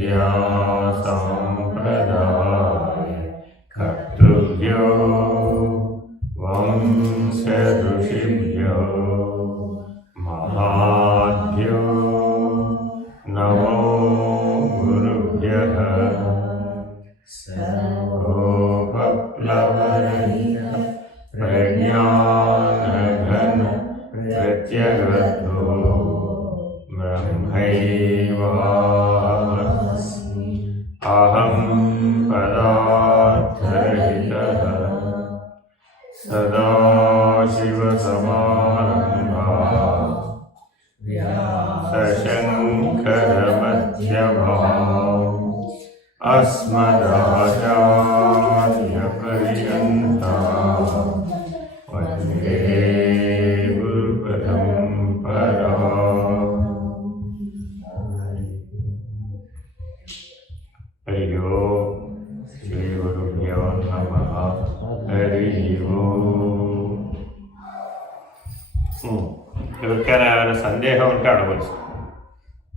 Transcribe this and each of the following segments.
विद्यासम्प्रदाय कर्तृभ्यो वंशऋषिभ्यो महाभ्यो नमो गुरुभ्यः। सर्वोपप्लवरहित प्रज्ञानघन प्रत्यगतो ब्रह्मैवास्मि अहं पदार्थरहितः। सदाशिवसमारम्भाः सशङ्करमध्यमाम् अस्मदाचार्यपर्यन्ताः वन्दे गुरुपरम्पराम्। हरि ओम्। श्रीगुरुभ्यो नमः। हरि ओम्। ఎవరికైనా ఏమైనా సందేహం ఉంటే అడగవచ్చు.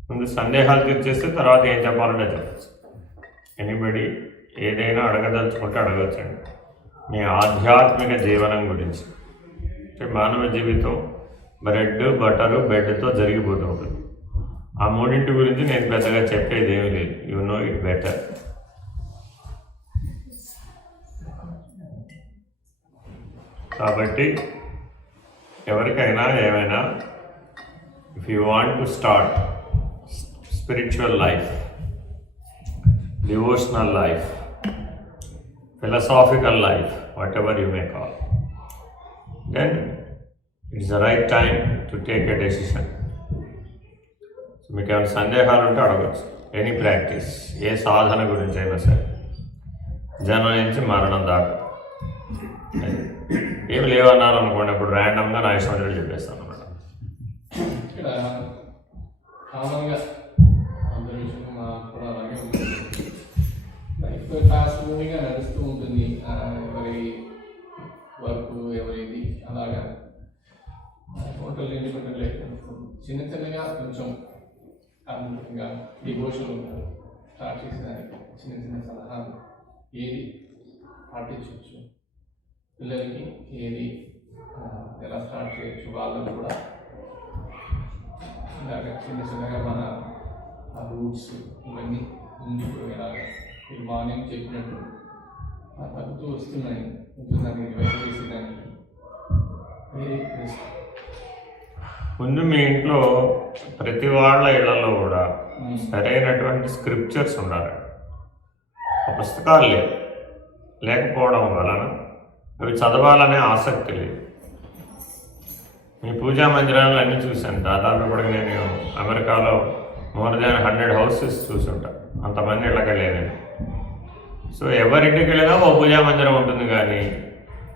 ముందు సందేహాలు తీర్చేస్తే తర్వాత ఏం చెప్పాలంటే చెప్పచ్చు. ఎనీబడి ఏదైనా అడగదలుచుకుంటే అడగచ్చండి. మీ ఆధ్యాత్మిక జీవనం గురించి, అంటే మానవ జీవితం బ్రెడ్ బటరు బెడ్తో జరిగిపోతూ ఉంటుంది. ఆ మూడింటి గురించి నేను పెద్దగా చెప్పేది ఏమీ లేదు. You know it better. కాబట్టి ఎవరికైనా ఏమైనా if you want to start spiritual life, devotional life, philosophical life, whatever you may call, then it's the right time to take a decision. So మీకు ఏమైనా సందేహాలు ఉంటే అడగచ్చు. ఎనీ ప్రాక్టీస్, ఏ సాధన గురించి అయినా సరే, జనం నుంచి మరణం దాకా ఏమి లేవన్నారు అనుకోండి, అప్పుడు ర్యాండమ్గా నా ఇష్టం చెప్పేస్తాను అన్నమాట. ఫాస్ట్ మూవీగా నడుస్తూ ఉంటుంది. ఎవరి వర్క్ ఎవరిది అలాగా టోటల్ ఇండిపెండెంట్ లైఫ్ చిన్న చిన్నగా కొంచెం ఇంకా డివోషన్ స్టార్ట్ చేసేదానికి చిన్న చిన్న సలహాలు ఏది పాటించవచ్చు, పిల్లలకి ఏది ఎలా స్టార్ట్ చేయొచ్చు, వాళ్ళని కూడా ఇలాగ చిన్న చిన్నగా మన రూట్స్ ఇవన్నీ ముందుకు ఎలాగా మీరు మార్నింగ్ చెప్పినట్టు తగ్గుతూ వస్తున్నాయి ఉంటుందని చేసేదానికి ముందు మీ ఇంట్లో ప్రతి వాళ్ళ ఇళ్లలో కూడా సరైనటువంటి స్క్రిప్చర్స్ ఉండాలి. ఆ పుస్తకాలు లేకపోవడం వలన అవి చదవాలనే ఆసక్తి లేదు. మీ పూజా మందిరాలు అన్నీ చూశాను. దాదాపు కూడా నేను అమెరికాలో మోర్ దాన్ 100 హౌసెస్ చూసుంటాను. అంతమంది ఇళ్ళకి లేదు. సో ఎవరింటికి వెళ్ళినా ఓ పూజా మందిరం ఉంటుంది, కానీ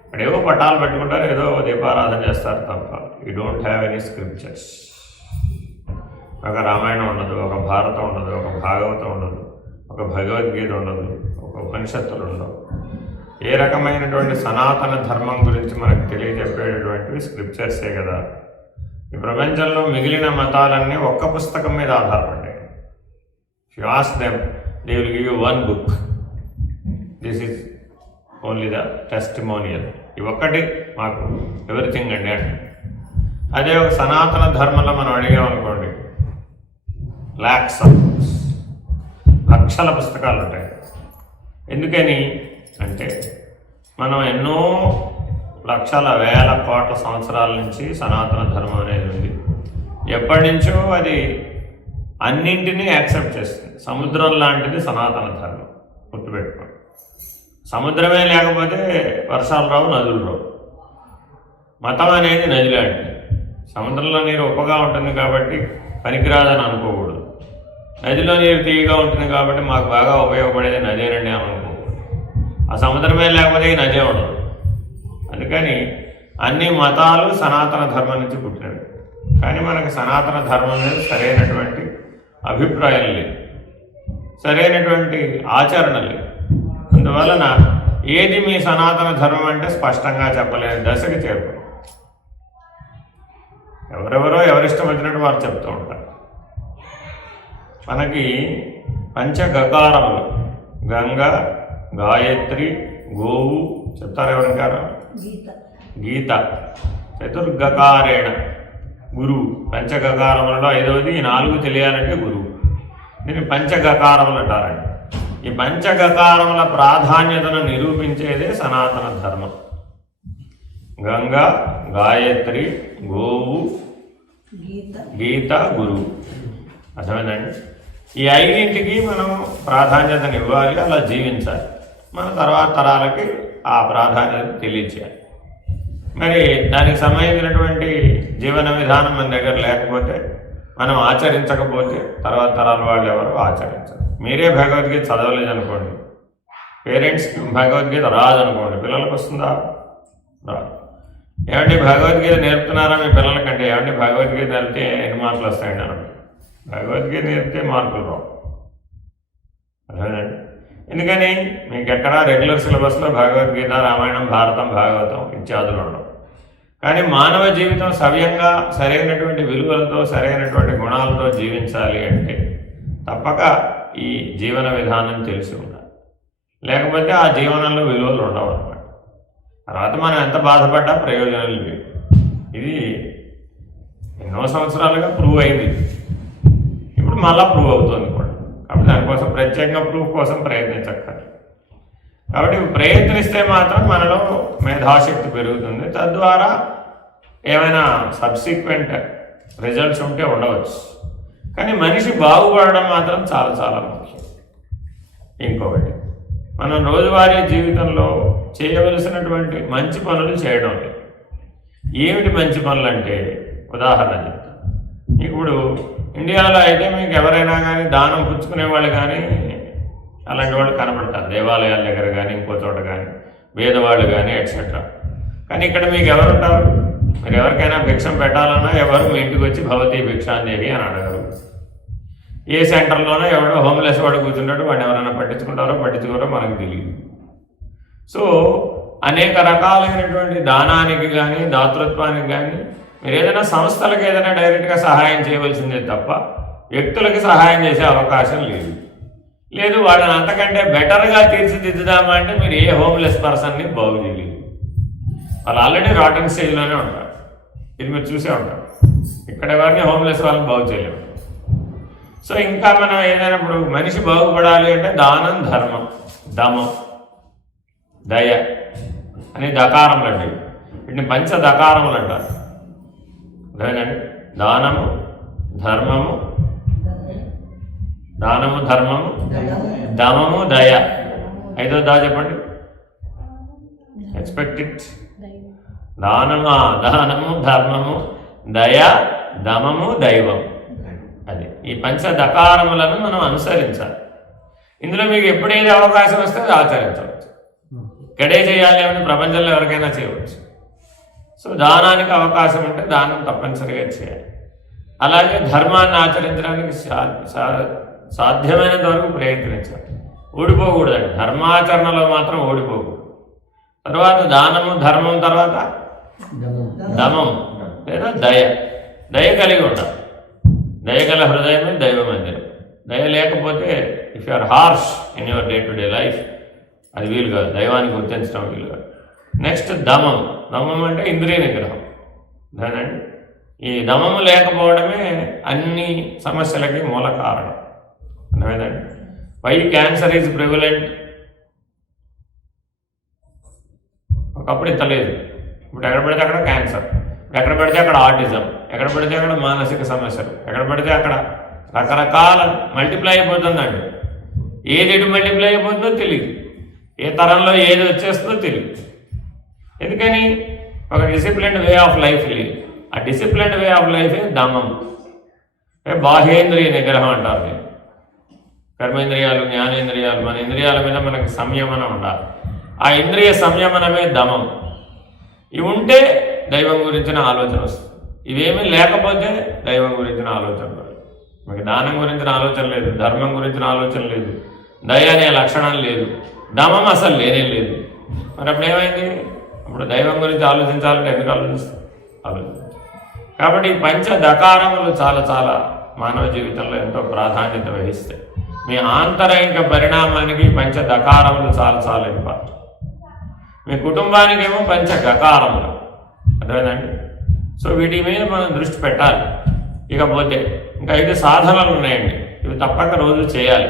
అక్కడేవో పట్టాలు పెట్టుకుంటారు, ఏదో దీపారాధన చేస్తారు తప్ప you don't have any scriptures. ఒక రామాయణం ఉండదు, ఒక భారతం ఉండదు, ఒక భాగవతం ఉండదు, ఒక భగవద్గీత ఉండదు, ఒక ఉపనిషత్తులు ఉండవు. ఏ రకమైనటువంటి సనాతన ధర్మం గురించి మనకు తెలియజెప్పేటటువంటివి స్క్రిప్చర్సే కదా. ఈ ప్రపంచంలో మిగిలిన మతాలన్నీ ఒక్క పుస్తకం మీద ఆధారపడ్డాయి. You ask them, they will give you one book. This is only the testimonial. ఇవి ఒక్కటి మాకు ఎవ్రీథింగ్ అండి అంటే. అదే ఒక సనాతన ధర్మంలో మనం అడిగామనుకోండి, లాక్స్ ఆఫ్ బుక్స్, లక్షల పుస్తకాలు ఉంటాయి. ఎందుకని అంటే మనం ఎన్నో లక్షల వేల కోట్ల సంవత్సరాల నుంచి సనాతన ధర్మం అనేది ఉంది. ఎప్పటి నుంచో అది అన్నింటినీ యాక్సెప్ట్ చేస్తుంది. సముద్రం లాంటిది సనాతన ధర్మం, గుర్తుపెట్టుకోండి. సముద్రమే లేకపోతే వర్షాలు రావు, నదులు రావు. మతం అనేది నది లాంటిది. సముద్రంలో నీరు ఉప్పగా ఉంటుంది కాబట్టి పనికిరాదని అనుకోకూడదు. నదిలో నీరు తీయగా ఉంటుంది కాబట్టి మాకు బాగా ఉపయోగపడేది నదేనండి అని అనుకోకూడదు. ఆ సముద్రమే లేకపోతే ఈ నదే ఉండదు. అందుకని అన్ని మతాలు సనాతన ధర్మం నుంచి పుట్టినవి. కానీ మనకు సనాతన ధర్మం మీద సరైనటువంటి అభిప్రాయం లేదు, సరైనటువంటి ఆచరణ లేదు. అందువలన ఏది మీ సనాతన ధర్మం అంటే స్పష్టంగా చెప్పలేని దశకి చేరుకుంటాం. ఎవరెవరో ఎవరిష్టం వచ్చినట్టు వారు చెప్తూ ఉంటారు. మనకి పంచగకారములు గంగ, గాయత్రి, గోవు, చెప్తారు ఎవరికారు, గీత, చతుర్గకారేణ గురువు. పంచగకారములలో ఐదవది, ఈ 4 తెలియాలంటే గురువు. దీన్ని పంచగకారములు అంటారండి. ఈ పంచగకారముల ప్రాధాన్యతను నిరూపించేదే సనాతన ధర్మం. గంగ, గాయత్రి, గోవు, గీత, గురువు. అర్థమైందండి? ఈ 5ంటికి మనం ప్రాధాన్యతను ఇవ్వాలి, అలా జీవించాలి. మన తర్వాత తరాలకి ఆ ప్రాధాన్యత తెలియచేయాలి. మరి దానికి సంబంధించినటువంటి జీవన విధానం మన దగ్గర లేకపోతే, మనం ఆచరించకపోతే తర్వాత తరాల వాళ్ళు ఎవరు ఆచరించరు. మీరే భగవద్గీత చదవలేదు అనుకోండి, పేరెంట్స్కి భగవద్గీత రాదనుకోండి, పిల్లలకు వస్తుందా? రాదు. ఏమంటే భగవద్గీత నేర్పుతున్నారా మీ పిల్లలకంటే? ఏమంటే భగవద్గీత నేర్పితే ఎన్ని మార్కులు వస్తాయండి అన్నాడు. భగవద్గీత నేర్పితే మార్కులు రావు. అర్థమైందండి? ఎందుకని మీకు ఎక్కడ రెగ్యులర్ సిలబస్లో భగవద్గీత, రామాయణం, భారతం, భాగవతం ఇత్యాదులు ఉండవు. కానీ మానవ జీవితం సవ్యంగా సరైనటువంటి విలువలతో, సరైనటువంటి గుణాలతో జీవించాలి అంటే తప్పక ఈ జీవన విధానం తెలిసి ఉండాలి. లేకపోతే ఆ జీవనంలో విలువలు ఉండవు అన్నమాట. తర్వాత మనం ఎంత బాధపడ్డా ప్రయోజనాలు లేవు. ఇది ఎన్నో సంవత్సరాలుగా ప్రూవ్ అయింది, ఇప్పుడు మళ్ళా ప్రూవ్ అవుతుంది కూడా. కాబట్టి దానికోసం ప్రత్యేకంగా ప్రూఫ్ కోసం ప్రయత్నించక్కర్లేదు. కాబట్టి ప్రయత్నిస్తే మాత్రం మనలో మేధాశక్తి పెరుగుతుంది. తద్వారా ఏమైనా సబ్సిక్వెంట్ రిజల్ట్స్ ఉంటే ఉండవచ్చు. కానీ మనిషి బాగుపడడం మాత్రం చాలా చాలా ముఖ్యం. ఇంకొకటి, మనం రోజువారీ జీవితంలో చేయవలసినటువంటి మంచి పనులు చేయడం లేదు. ఏమిటి మంచి పనులు అంటే, ఉదాహరణ చెప్తాను. ఇప్పుడు ఇండియాలో అయితే మీకు ఎవరైనా కానీ దానం పుచ్చుకునే వాళ్ళు కానీ అలాంటి వాళ్ళు కనపడతారు, దేవాలయాల దగ్గర కానీ ఇంకో చోట కానీ, పేదవాళ్ళు కానీ ఎట్సెట్రా. కానీ ఇక్కడ మీకు ఎవరుంటారు? మీరు ఎవరికైనా భిక్షం పెట్టాలన్నా ఎవరు మీ ఇంటికి వచ్చి భవతీ భిక్షాందేవి అని అడగరు. ఏ సెంటర్లోనో ఎవడో హోమ్లెస్ వాడు కూర్చుంటాడు, వాడిని ఎవరైనా పట్టించుకోరో మనకు తెలియదు. సో అనేక రకాలైనటువంటి దానానికి కానీ దాతృత్వానికి కానీ మీరు ఏదైనా సంస్థలకు ఏదైనా డైరెక్ట్గా సహాయం చేయవలసిందే తప్ప వ్యక్తులకి సహాయం చేసే అవకాశం లేదు. లేదు వాళ్ళని అంతకంటే బెటర్గా తీర్చిదిద్దుదామా అంటే మీరు ఏ హోమ్లెస్ పర్సన్ని బాగు చేయలేదు. వాళ్ళు ఆల్రెడీ రాటన్ స్టేజ్లోనే ఉంటారు. ఇది మీరు చూసే ఉంటారు. ఇక్కడ ఎవరిని హోమ్లెస్ వాళ్ళని బాగు చేయలేము. సో ఇంకా మనం ఏదైనా ఇప్పుడు మనిషి బాగుపడాలి అంటే దానం, ధర్మం, దమం, దయ అని దకారములు అండి. వీటిని పంచదకారములు అంటారు. అదేనండి, దానము, ధర్మము, దమము, దయ. ఐదో దా చెప్పండి, ఎక్స్పెక్ట్ ఇట్. దానము, ధర్మము, దయ, దమము, దైవం. అది ఈ పంచదకారములను మనం అనుసరించాలి. ఇందులో మీకు ఎప్పుడేది అవకాశం వస్తే అది ఆచరించవచ్చు. ఇక్కడే చేయాలి అని ప్రపంచంలో ఎవరికైనా చేయవచ్చు. సో దానానికి అవకాశం ఉంటే దానం తప్పనిసరిగా చేయాలి. అలాగే ధర్మాన్ని ఆచరించడానికి సాధ్యమైనంత వరకు ప్రయత్నించాలి. ఓడిపోకూడదండి, ధర్మాచరణలో మాత్రం ఓడిపోకూడదు. తర్వాత దానము, ధర్మం, తర్వాత దమం లేదా దయ కలిగి ఉండాలి. దయగల హృదయమే దైవ మందిరం. దయ లేకపోతే if you are harsh in your day to day life అది వీలు కాదు, దైవానికి గుర్తించడం వీలు కాదు. నెక్స్ట్ దమం అంటే ఇంద్రియ నిగ్రహం. దానండి ఈ దమము లేకపోవడమే అన్ని సమస్యలకి మూల కారణం. అర్థమైందండి? Why cancer is prevalent? ఒకప్పుడు ఇంత లేదు, ఇప్పుడు ఎక్కడ పడితే అక్కడ క్యాన్సర్, ఎక్కడ పడితే అక్కడ ఆటిజం, ఎక్కడ పడితే అక్కడ మానసిక సమస్యలు, ఎక్కడ పడితే అక్కడ రకరకాల మల్టిప్లై అయిపోతుందండి. ఏది ఎటు మల్టిప్లై అయిపోతుందో తెలియదు, ఏ తరంలో ఏది వచ్చేస్తుందో తెలియదు. ఎందుకని? ఒక డిసిప్లిన్డ్ వే ఆఫ్ లైఫ్ లేదు. ఆ డిసిప్లిన్డ్ వే ఆఫ్ లైఫే దమం, బాహ్యేంద్రియ నిగ్రహం అంటారు. కర్మేంద్రియాలు, జ్ఞానేంద్రియాలు, మన ఇంద్రియాల మీద మనకి సంయమనం ఉండాలి. ఆ ఇంద్రియ సంయమనమే దమం. ఇవి ఉంటే దైవం గురించిన ఆలోచన వస్తుంది. ఇవేమీ లేకపోతే దైవం గురించిన ఆలోచన రాదు. మీకు దానం గురించిన ఆలోచన లేదు, ధర్మం గురించిన ఆలోచన లేదు, దయ అనే లక్షణం లేదు, దమం అసలు లేనే లేదు. మరి అప్పుడు ఏమైంది? అప్పుడు దైవం గురించి ఆలోచించాలంటే ఎందుకు ఆలోచిస్తాం? కాబట్టి ఈ పంచదకారములు చాలా చాలా మానవ జీవితంలో ఎంతో ప్రాధాన్యత వహిస్తాయి. మీ ఆంతరంగిక పరిణామానికి పంచ దకారములు చాలా చాలా ఇంపార్టెంట్. మీ కుటుంబానికేమో పంచ గకారములు, అర్థమైందండి? సో వీటి మీద మనం దృష్టి పెట్టాలి. ఇకపోతే ఇంకా 5 సాధనలు ఉన్నాయండి, ఇవి తప్పక రోజు చేయాలి.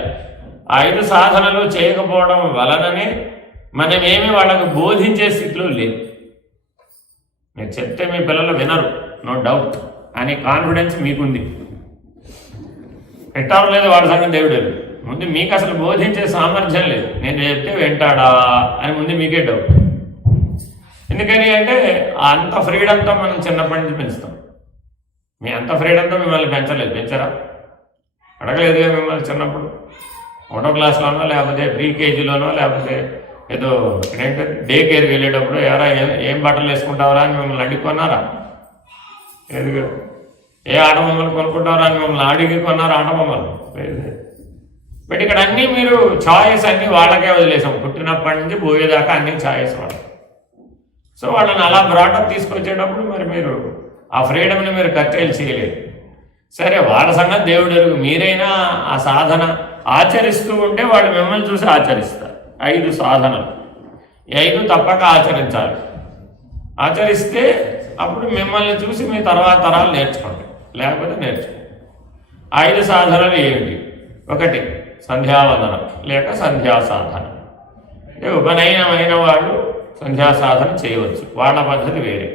ఆ 5 సాధనలు చేయకపోవడం వలననే మనమేమి వాళ్ళకు బోధించే స్థితిలో లేదు. మీరు చెప్తే మీ పిల్లలు వినరు, నో డౌట్, అనే కాన్ఫిడెన్స్ మీకుంది. పెట్టడం లేదు వాడి సంగతి దేవుడు. ముందు మీకు అసలు బోధించే సామర్థ్యం లేదు. నేను చెప్తే వింటాడా అని ముందు మీకే డౌట్. ఎందుకని అంటే అంత ఫ్రీడంతో మనం చిన్నప్పటి నుంచి పెంచుతాం. మీ అంత ఫ్రీడంతో మిమ్మల్ని పెంచలేదు, పెంచారా? అడగలేదుగా మిమ్మల్ని చిన్నప్పుడు 1వ క్లాస్లోనో లేకపోతే ప్రీకేజీలోనో లేకపోతే ఏదో ఏంటంటే డే కేర్కి వెళ్ళేటప్పుడు ఎవరా ఏం బట్టలు వేసుకుంటావరా అని మిమ్మల్ని అడుగుకున్నారా? లేదు. ఏ ఆట బొమ్మలు కొనుక్కుంటారా అని మిమ్మల్ని అడిగి కొన్నారు ఆట బొమ్మలు? లేదు. బట్ ఇక్కడ అన్నీ మీరు ఛాయిస్ అన్నీ వాళ్ళకే వదిలేసాం. పుట్టినప్పటి నుంచి పోయేదాకా అన్నీ ఛాయిస్ వాళ్ళు. సో వాళ్ళని అలా బ్రాటప్ తీసుకొచ్చేటప్పుడు మరి మీరు ఆ ఫ్రీడమ్ని మీరు కర్టైల్ చేయలేదు. సరే, వాళ్ళ సంగతి దేవుడు ఎరుగు. మీరైనా ఆ సాధన ఆచరిస్తూ ఉంటే వాళ్ళు మిమ్మల్ని చూసి ఆచరిస్తారు. 5 సాధనలు, ఈ 5 తప్పక ఆచరించాలి. ఆచరిస్తే అప్పుడు మిమ్మల్ని చూసి మీ తర్వాత తరాలు నేర్చుకోండి, లేకపోతే నేర్చుకోండి. 5 సాధనలు ఏమిటి? 1 సంధ్యావందనం లేక సంధ్యా సాధన. అంటే ఉపనయనమైన వాళ్ళు సంధ్యా సాధన చేయవచ్చు, వాళ్ళ పద్ధతి వేరే.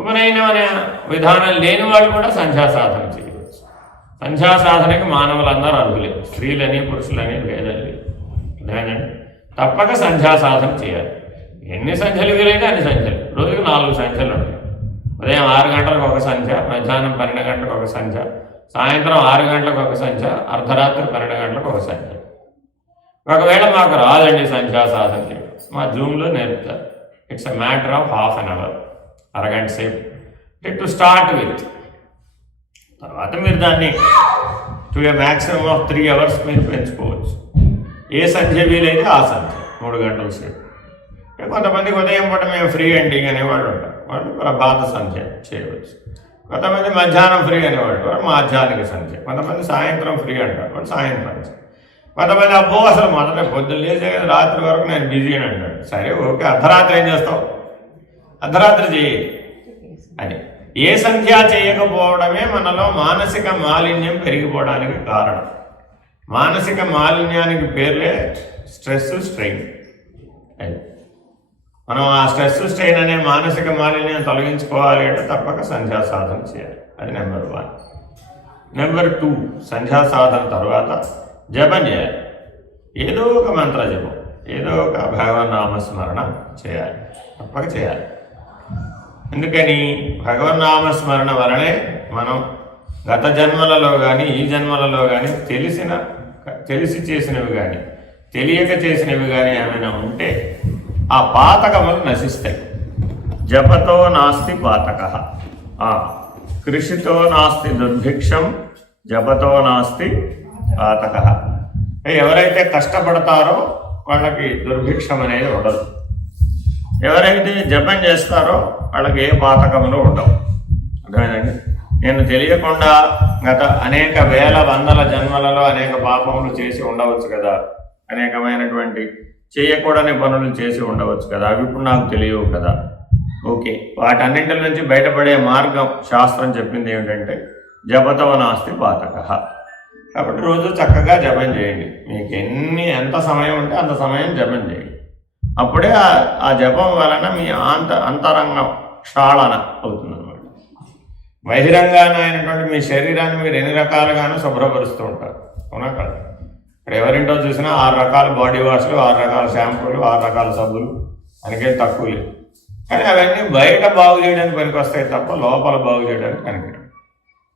ఉపనయనం అనే విధానం లేని వాళ్ళు కూడా సంధ్యా సాధన చేయవచ్చు. సంధ్యా సాధనకి మానవులందరూ అర్హులే, స్త్రీలని పురుషులని భేదం లేదు. అదేనండి, తప్పక సంధ్యా సాధన చేయాలి. ఎన్ని సంధ్యలు వీలైతే అన్ని సంధ్యలు, రోజుకి 4 సంధ్యలు ఉంటాయి. ఉదయం 6 గంటలకు ఒక సంధ్య, మధ్యాహ్నం 12 గంటలకు ఒక సంధ్య, సాయంత్రం 6 గంటలకు ఒక సంధ్య, అర్ధరాత్రి 12 గంటలకు ఒక సంధ్య. ఒకవేళ మాకు రాదండి సంధ్యా సాధన చేయడం, మా జూమ్లో నేర్పుతారు. It's a matter of ½ an hour, అరగంట సేపు టు స్టార్ట్ విత్. తర్వాత మీరు దాన్ని to A maximum of 3 hours మీరు పెంచుకోవచ్చు. ఏ సంధ్య వీలైతే ఆ సంధ్య 3 గంటల సేపు. కొంతమందికి ఉదయం పూట మేము ఫ్రీ అండి అనేవాళ్ళు ఉంటారు, వాళ్ళు ప్రభాత సంధ్య చేయవచ్చు. కొంతమంది మధ్యాహ్నం ఫ్రీ అనేవాళ్ళు, వాళ్ళు మాధ్యాహ్నిక సంధ్య. కొంతమంది సాయంత్రం ఫ్రీ అంటారు, వాళ్ళు సాయంత్రం సంధ్య. కొంతమంది అబ్బో అసలు మొదట పొద్దున్న లేచే రాత్రి వరకు నేను బిజీ అని అంటాడు. సరే, ఓకే, అర్ధరాత్రి ఏం చేస్తావు? అర్ధరాత్రి చేయి అని. ఏ సంధ్య చేయకపోవడమే మనలో మానసిక మాలిన్యం పెరిగిపోవడానికి కారణం. మానసిక మాలిన్యానికి పేర్లే స్ట్రెస్, స్ట్రెయిన్. అది మనం ఆ స్ట్రెస్, స్ట్రెయిన్ అనే మానసిక మాలిన్యం తొలగించుకోవాలి అంటే తప్పక సంధ్యా సాధన చేయాలి. అది నెంబర్ 1. నెంబర్ 2, సంధ్యా సాధన తర్వాత జపం చేయాలి. ఏదో ఒక మంత్ర జపం, ఏదో ఒక భగవన్నామస్మరణ చేయాలి, తప్పక చేయాలి. ఎందుకని? భగవన్నామస్మరణ వలనే మనం గత జన్మలలో కానీ ఈ జన్మలలో కానీ తెలిసి చేసినవి కానీ తెలియక చేసినవి కానీ ఏమైనా ఉంటే ఆ పాతకములు నశిస్తాయి. జపతో నాస్తి పాతక, కృషితో నాస్తి దుర్భిక్షం, జపతో నాస్తి పాతక. ఎవరైతే కష్టపడతారో వాళ్ళకి దుర్భిక్షం అనేది ఉండదు. ఎవరైతే జపం చేస్తారో వాళ్ళకి ఏ పాతకములు ఉండవు. అర్థమైందండి? నేను తెలియకుండా గత అనేక వేల వందల జన్మలలో అనేక పాపములు చేసి ఉండవచ్చు కదా, అనేకమైనటువంటి చేయకూడని పనులు చేసి ఉండవచ్చు కదా, అవి ఇప్పుడు నాకు తెలియవు కదా. ఓకే, వాటన్నింటి నుంచి బయటపడే మార్గం శాస్త్రం చెప్పింది ఏమిటంటే జపతో నాస్తి పాతక. కాబట్టి రోజు చక్కగా జపం చేయండి. మీకు ఎంత సమయం ఉంటే అంత సమయం జపం చేయండి. అప్పుడే ఆ జపం వలన మీ అంతరంగం క్షాళన అవుతుందన్నమాట. బహిరంగానైనటువంటి మీ శరీరాన్ని మీరు ఎన్ని రకాలుగానూ శుభ్రపరుస్తూ ఉంటారు, అవునా కదా? ఇక్కడ ఎవరింటో చూసినా 6 రకాల బాడీ వాష్లు, 6 రకాల షాంపూలు, 6 రకాల సబ్బులు, అందుకే తక్కువ లేదు. కానీ అవన్నీ బయట బాగు చేయడానికి పనికొస్తాయి తప్ప లోపల బాగు చేయడానికి పనికిరావు.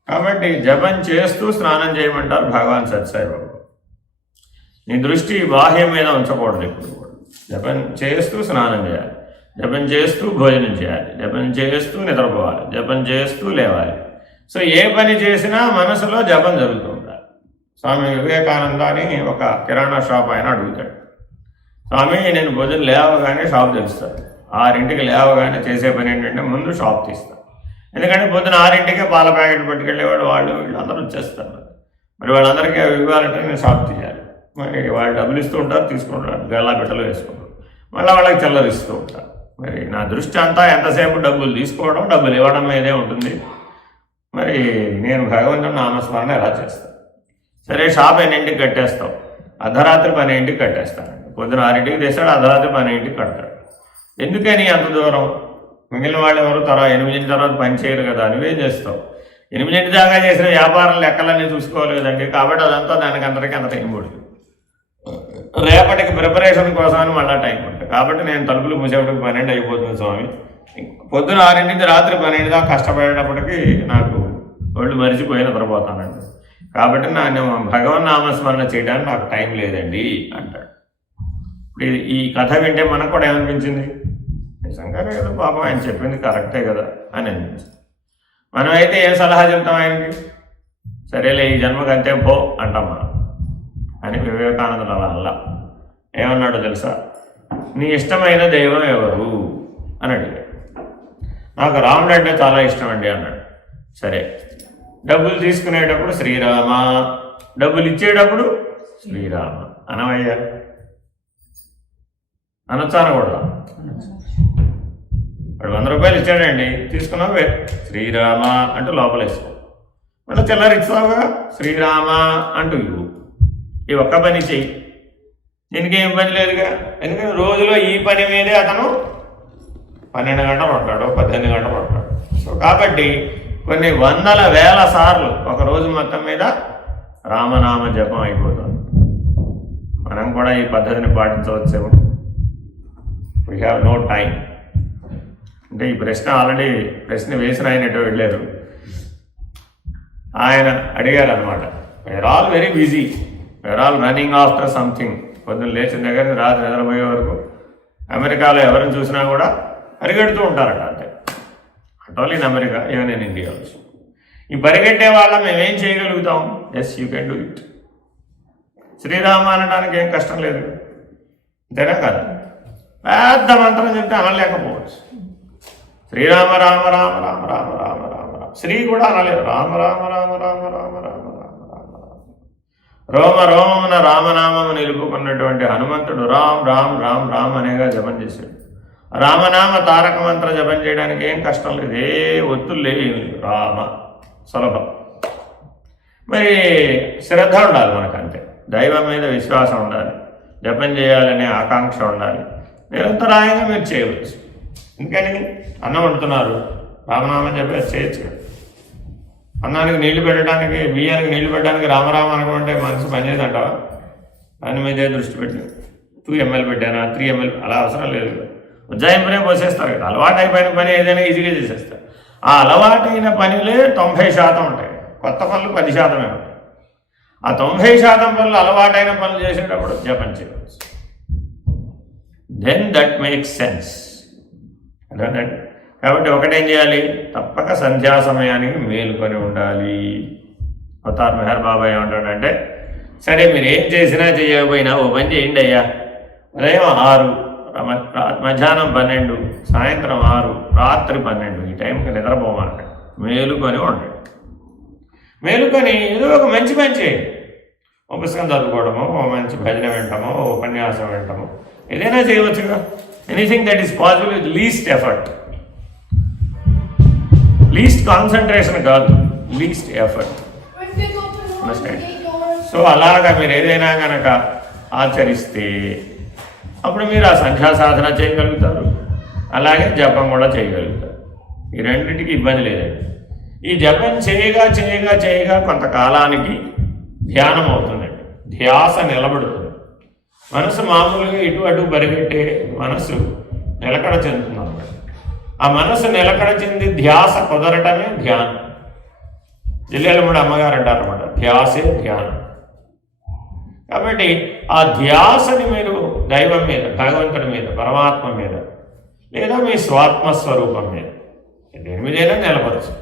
కాబట్టి జపం చేస్తూ స్నానం చేయమంటారు భగవాన్ సత్సాయిబాబు. నీ దృష్టి బాహ్యం మీద ఉంచకూడదు ఎప్పుడు కూడా. జపం చేస్తూ స్నానం చేయాలి, జపం చేస్తూ భోజనం చేయాలి, జపం చేస్తూ నిద్రపోవాలి, జపం చేస్తూ లేవాలి. సో ఏ పని చేసినా మనసులో జపం జరుగుతూ ఉండాలి. స్వామి వివేకానంద అని ఒక కిరాణా షాప్ ఆయన అడుగుతాడు, స్వామి నేను పొద్దున్న లేవగానే షాప్ తెలుస్తాను, 6ంటికి లేవగానే చేసే పని ఏంటంటే ముందు షాప్ తీస్తాను. ఎందుకంటే పొద్దున 6ంటికే పాల ప్యాకెట్ పట్టుకెళ్ళేవాడు వాళ్ళు వీళ్ళు అందరూ వచ్చేస్తారు. మరి వాళ్ళందరికీ ఇవ్వాలంటే నేను షాప్ తీయాలి. మరి వాళ్ళు డబ్బులు ఇస్తూ ఉంటారు, తీసుకుంటారు, గల్లా బిడ్డలు వేసుకుంటారు, మళ్ళీ వాళ్ళకి చిల్లరిస్తూ ఉంటారు. మరి నా దృష్టి అంతా ఎంతసేపు డబ్బులు తీసుకోవడం, డబ్బులు ఇవ్వడం మీదే ఉంటుంది. మరి నేను భగవంతుని నామస్మరణ ఎలా చేస్తాను? సరే, షాప్ ఎన్నింటికి కట్టేస్తావు? అర్ధరాత్రి 12ంటికి కట్టేస్తాను. పొద్దున 6ంటికి తెస్తాడు, అర్ధరాత్రి 12ంటికి కడతాడు. ఎందుకని అంత దూరం? మిగిలిన వాళ్ళు ఎవరు 8 తర్వాత పని చేయరు కదా, నువ్వేం చేస్తావు? 8 దాకా చేసిన వ్యాపారం లెక్కలన్నీ చూసుకోవాలి కదండి. కాబట్టి అదంతా దానికి అంత టైం పడుతుంది. రేపటికి ప్రిపరేషన్ కోసమని మళ్ళీ టైం ఉంటుంది. కాబట్టి నేను తలుపులు మూసేపటికి 12 అయిపోతుంది స్వామి. పొద్దున 6 నుంచి రాత్రి 12 దాకా కష్టపడేటప్పటికి నాకు ఒళ్ళు మరిచిపోయి నిద్రపోతానండి. కాబట్టి నేను భగవన్ నామస్మరణ చేయడానికి నాకు టైం లేదండి అంటాడు. ఇప్పుడు ఈ కథ వింటే మనకు కూడా ఏమనిపించింది? నిజంగానే కదా పాపం, ఆయన చెప్పింది కరెక్టే కదా అని అనిపించింది. మనమైతే ఏం సలహా చెప్తాం ఆయనకి? సరేలే, ఈ జన్మకి అంతే పో అంటాం మనం. అని వివేకానందుడు అలా ఏమన్నాడో తెలుసా? నీ ఇష్టమైన దైవం ఎవరు అని అడిగాడు. నాకు రాముడు అంటే చాలా ఇష్టం అండి అన్నాడు. సరే, డబ్బులు తీసుకునేటప్పుడు శ్రీరామ, డబ్బులు ఇచ్చేటప్పుడు శ్రీరామ అనవయ్యా, అనొచ్చా అనకూడదా? వాడు 100 రూపాయలు ఇచ్చాడండి, తీసుకున్నావే శ్రీరామ అంటూ లోపల వేసుకో. మళ్ళీ చిల్లర ఇస్తావుగా శ్రీరామ అంటూ ఇవ్వు. ఈ ఒక్క పని చెయ్యి, దీనికేం పని లేదుగా. ఎందుకంటే రోజులో ఈ పని మీదే అతను 12 గంటలు ఉంటాడు, 18 గంటలు ఉంటాడు. సో కాబట్టి కొన్ని వందల వేల సార్లు ఒక రోజు మొత్తం మీద రామనామ జపం అయిపోతుంది. మనం కూడా ఈ పద్ధతిని పాటించవచ్చేమో. We have no time. అంటే ఈ ప్రశ్న ఆల్రెడీ ప్రశ్న వేసిన ఆయన ఎటో వెళ్ళారు. ఆయన అడిగారు అనమాట, we're all very busy, we're all running after something. పొద్దున్న లేచిన దగ్గర రాత్రి నిద్రపోయే వరకు అమెరికాలో ఎవరిని చూసినా కూడా పరిగెడుతూ ఉంటారట. అంతే, not only in America, even in India also. ఈ పరిగెట్టే వాళ్ళ మేమేం చేయగలుగుతాం? Yes, you can do it. Srirama అనడానికి ఏం కష్టం లేదు, అంతేనా కదా? పెద్ద మంత్రం చెప్తే అనలేకపోవచ్చు. శ్రీరామ రామ రామ రామ రామ రామ రామ రామ, శ్రీ కూడా అనలేదు. రామ రామ రామ రామ రామ రామ రామ రామ రామ. రోమ రోమమున రామనామము నిలుపుకున్నటువంటి హనుమంతుడు రామ్ రామ్ రామ్ రామ్ అనేగా జపం చేశాడు. రామనామ తారక మంత్ర జపం చేయడానికి ఏం కష్టం లేదు, ఏ ఒత్తులు లేవు, రామ సులభం. మరి శ్రద్ధ ఉండాలి మనకు, అంతే. దైవం మీద విశ్వాసం ఉండాలి, జపం చేయాలనే ఆకాంక్ష ఉండాలి. నిరంతరాయంగా మీరు చేయవచ్చు. ఎందుకని? అన్నం వండుతున్నారు, రామనామం చెప్పి చేయొచ్చు. అన్నానికి నీళ్లు పెట్టడానికి, బియ్యానికి నీళ్లు పెట్టడానికి రామరామ అనుకుంటే మనసు పనిచేదంటావా? దాని మీదే దృష్టి పెట్టి 2 ml పెట్టానా, 3 ml, అలా అవసరం లేదు. ఉజ్జాయింపునే పోసేస్తారు కదా. అలవాటు అయిపోయిన పని ఏదైనా ఈజీగా చేసేస్తారు. ఆ అలవాటైన పనులే 90% ఉంటాయి, కొత్త పనులు 10% ఉంటాయి. ఆ 90% పనులు అలవాటైన పనులు చేసేటప్పుడు జపం చేయవచ్చు. Then that makes sense. అదేనండి. కాబట్టి ఒకటేం చేయాలి? తప్పక సంధ్యా సమయానికి మేలుకొని ఉండాలి. అవతార్ మెహర్ బాబా ఏమంటాడంటే, సరే మీరు ఏం చేసినా చేయకపోయినా ఓ పని చేయండి అయ్యా. ఉదయం 6, మధ్యాహ్నం 12, సాయంత్రం 6, రాత్రి 12, ఈ టైంకి నిద్రపోమాలండి. మేలుకొని ఉండండి. మేలుకొని ఏదో ఒక మంచి పని చేయండి. ఓ పుస్తకం చదువుకోవడమో, ఓ మంచి భజన వింటామో, ఓ ఉపన్యాసం వింటామో, ఏదైనా చేయవచ్చుగా. Anything that is possible with least effort. Least concentration కాదు, లీస్ట్ ఎఫర్ట్. అండర్స్టాండ్? సో అలాగా మీరు ఏదైనా కనుక ఆచరిస్తే అప్పుడు మీరు ఆ సంధ్యా సాధన చేయగలుగుతారు, అలాగే జపం కూడా చేయగలుగుతారు. ఈ రెండింటికి ఇబ్బంది లేదండి. ఈ జపం చేయగా చేయగా చేయగా కొంతకాలానికి ధ్యానం అవుతుందండి, ధ్యాస నిలబడుతుంది. మనసు మామూలుగా ఇటు అటు పరిగెట్టే మనసు నిలకడ చెందుతుంది అన్నమాట. ఆ మనసు నిలకడ చెంది ధ్యాస కుదరటమే ధ్యానం. జిల్లేలమ్మడి అమ్మగారు అంటారన్నమాట, ధ్యాసే ధ్యానం. కాబట్టి ఆ ధ్యాసని మీరు దైవం మీద, భగవంతుడి మీద, పరమాత్మ మీద, లేదా మీ స్వాత్మస్వరూపం మీద దేని మీదైనా నిలబడచ్చు.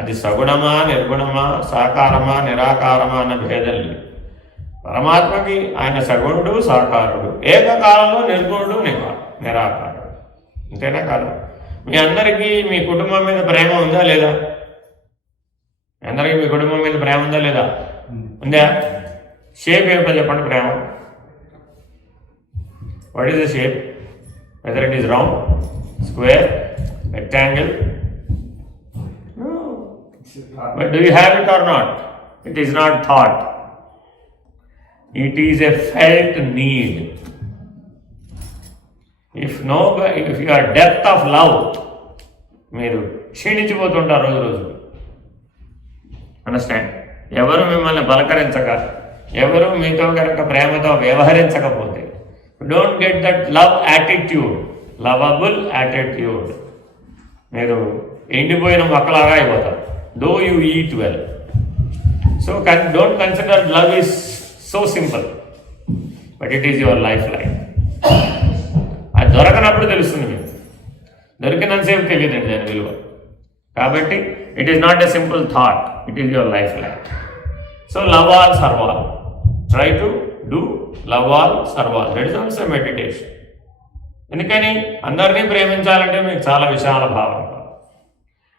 అది సగుణమా, నిర్గుణమా, సాకారమా, నిరాకారమా అన్న భేదం లేదు. పరమాత్మకి ఆయన సగుణుడు, సాకారుడు, ఏకకాలంలో నిర్గుణుడు, నిరాకారుడు. అంతేనా కాదు? మీ అందరికీ మీ కుటుంబం మీద ప్రేమ ఉందా లేదా? అందరికీ మీ కుటుంబం మీద ప్రేమ ఉందా లేదా? ఉందా? షేప్ ఏమిటో చెప్పండి ప్రేమ. What is the shape? Whether it is round, square, rectangle. But do you have it or not? It is not thought. It is a felt need. If your depth of love, మీరు క్షీణించిపోతుంటారు రోజు రోజు. Understand? ఎవరు మిమ్మల్ని పలకరించక, ఎవరు మీతో కనుక ప్రేమతో వ్యవహరించకపోతే, don't get that love attitude, lovable attitude, మీరు ఎండిపోయిన మొక్కలాగా అయిపోతారు. Though you eat well. So don't consider love is so simple, but it is your life line. అది దొరకనప్పుడు తెలుస్తుంది మీకు, దొరికినంతసేపు తెలియదండి దాని విలువ. కాబట్టి it is not a simple thought, it is your life line. So love all serve all, try to do love all serve all. That is also meditation. ఎందుకని? అందరినీ ప్రేమించాలంటే మీకు చాలా విశాల భావం కావాలి,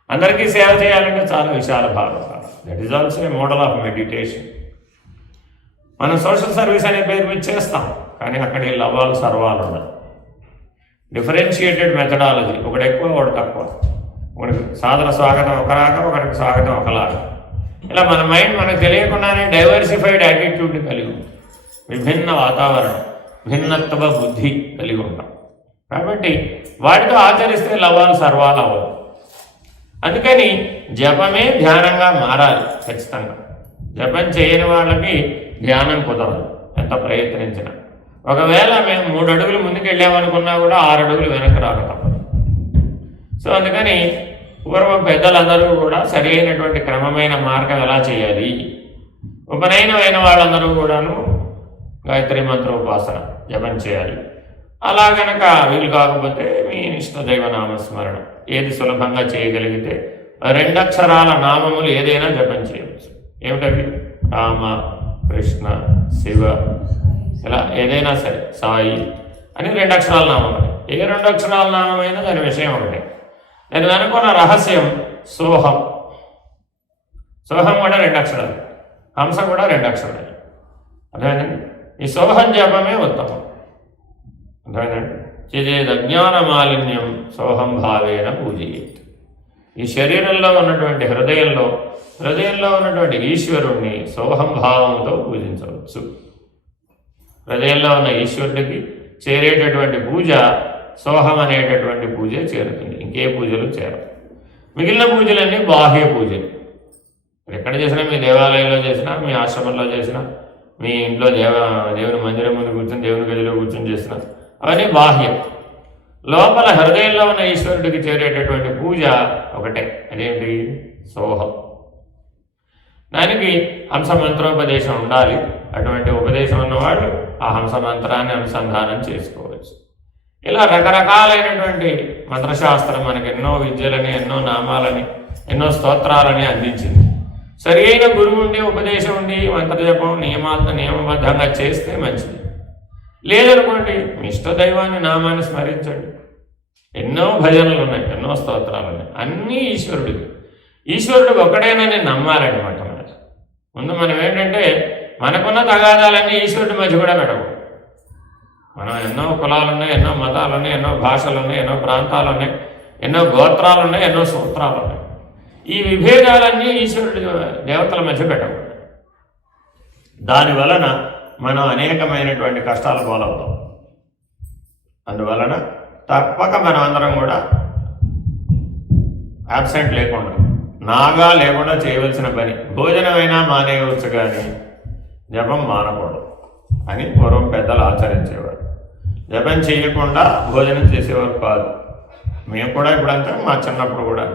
అందరికీ సేవ చేయాలంటే చాలా విశాల భావం కావాలి. That is also a model of meditation. మనం సోషల్ సర్వీస్ అనే పేరు మీద చేస్తాం, కానీ అక్కడ లవ్ ఆల్ సర్వ్ ఆల్ ఉండదు. డిఫరెన్షియేటెడ్ మెథడాలజీ, ఒకటి ఎక్కువ ఒకటి తక్కువ, ఒకటికి సాదర స్వాగతం ఒకలాగా, ఒకటికి స్వాగతం ఒకలాగా. ఇలా మన మైండ్ మనకు తెలియకుండానే డైవర్సిఫైడ్ యాటిట్యూడ్ని కలిగి ఉంటుంది. విభిన్న వాతావరణం, భిన్నత్వ బుద్ధి కలిగి ఉంటాం. కాబట్టి వాటితో ఆచరిస్తే లవాలు సర్వాలు అవ్వదు. అందుకని జపమే ధ్యానంగా మారాలి ఖచ్చితంగా. జపం చేయని వాళ్ళకి ధ్యానం కుదరదు ఎంత ప్రయత్నించినా. ఒకవేళ మేము 3 అడుగులు ముందుకు వెళ్ళామనుకున్నా కూడా 6 అడుగులు వెనక్కి రాక తప్పదు. సో అందుకని పూర్వం పెద్దలందరూ కూడా సరి అయినటువంటి క్రమమైన మార్గం ఎలా చేయాలి, ఉపనయనమైన వాళ్ళందరూ కూడాను గాయత్రి మంత్రోపాసన జపం చేయాలి. అలా గనక వీలు కాకపోతే మీ ఇష్టదైవ నామస్మరణ ఏది సులభంగా చేయగలిగితే 2 అక్షరాల నామములు ఏదైనా జపం చేయవచ్చు. ఏమిటవి? రామ, కృష్ణ, శివ, ఇలా ఏదైనా సరే, సాయి అని 2 అక్షరాల నామం. ఏ 2 అక్షరాల నామైనా దాని విషయం ఒకటే. నేను అనుకున్న రహస్యం సోహం. సోహం కూడా 2 అక్షరాలు, హంస కూడా 2 అక్షరాలు. అర్థమైందండి? ఈ సోహం జపమే ఉత్తమం. అర్థమైందండి? చేసేది అజ్ఞాన మాలిన్యం సోహం భావేన పూజయేత్. ఈ శరీరంలో ఉన్నటువంటి హృదయంలో ఉన్నటువంటి ఈశ్వరుణ్ణి సోహం భావంతో పూజించవచ్చు. హృదయంలో ఉన్న ఈశ్వరుడికి చేరేటటువంటి పూజ సోహం అనేటటువంటి పూజే చేరుతుంది, ఇంకే పూజలు చేరవు. మిగిలిన పూజలన్నీ బాహ్య పూజలు. ఎక్కడ చేసినా, మీ దేవాలయంలో చేసినా, మీ ఆశ్రమంలో చేసినా, మీ ఇంట్లో దేవుని మందిరం ముందు కూర్చొని, దేవుని గదిలో కూర్చొని చేసినా, అవన్నీ బాహ్యం. లోపల హృదయంలో ఉన్న ఈశ్వరుడికి చేరేటటువంటి పూజ ఒకటే, అదేంటి? సోహం. దానికి హంస మంత్రోపదేశం ఉండాలి. అటువంటి ఉపదేశం ఉన్నవాళ్ళు ఆ హంస మంత్రాన్ని అనుసంధానం చేసుకోవచ్చు. ఇలా రకరకాలైనటువంటి మంత్రశాస్త్రం మనకి ఎన్నో విద్యలని, ఎన్నో నామాలని, ఎన్నో స్తోత్రాలని అందించింది. సరి అయిన గురువు ఉండి, ఉపదేశం ఉండి, మంత్రజపం నియమాలతో నియమబద్ధంగా చేస్తే మంచిది. లేదనుకోండి, మీ ఇష్టదైవాన్ని నామాన్ని స్మరించండి. ఎన్నో భజనలు ఉన్నాయి, ఎన్నో స్తోత్రాలు ఉన్నాయి, అన్నీ ఈశ్వరుడికి. ఈశ్వరుడు ఒకటేనని నమ్మాలన్నమాట. ముందు మనం ఏంటంటే మనకున్న తగాదాలన్నీ ఈశ్వరుడి మధ్య కూడా పెట్టకూడదు. మనం ఎన్నో కులాలు ఉన్నాయి, ఎన్నో మతాలు ఉన్నాయి, ఎన్నో భాషలు ఉన్నాయి, ఎన్నో ప్రాంతాలు ఉన్నాయి, ఎన్నో గోత్రాలు ఉన్నాయి, ఎన్నో సూత్రాలు ఉన్నాయి. ఈ విభేదాలన్నీ ఈశ్వరుడి దేవతల మధ్య పెట్టకూడదు. దానివలన మనం అనేకమైనటువంటి కష్టాలు పాలవుతాం. అందువలన తప్పక మనం అందరం కూడా యాబ్సెంట్ లేకుండా, నాగా లేకుండా చేయవలసిన పని. భోజనమైనా మానేయవచ్చు, కానీ జపం మానకూడదు అని పూర్వం పెద్దలు ఆచరించేవారు. జపం చేయకుండా భోజనం చేసేవారు కాదు. మేము కూడా ఇప్పుడంతా, మా చిన్నప్పుడు కూడా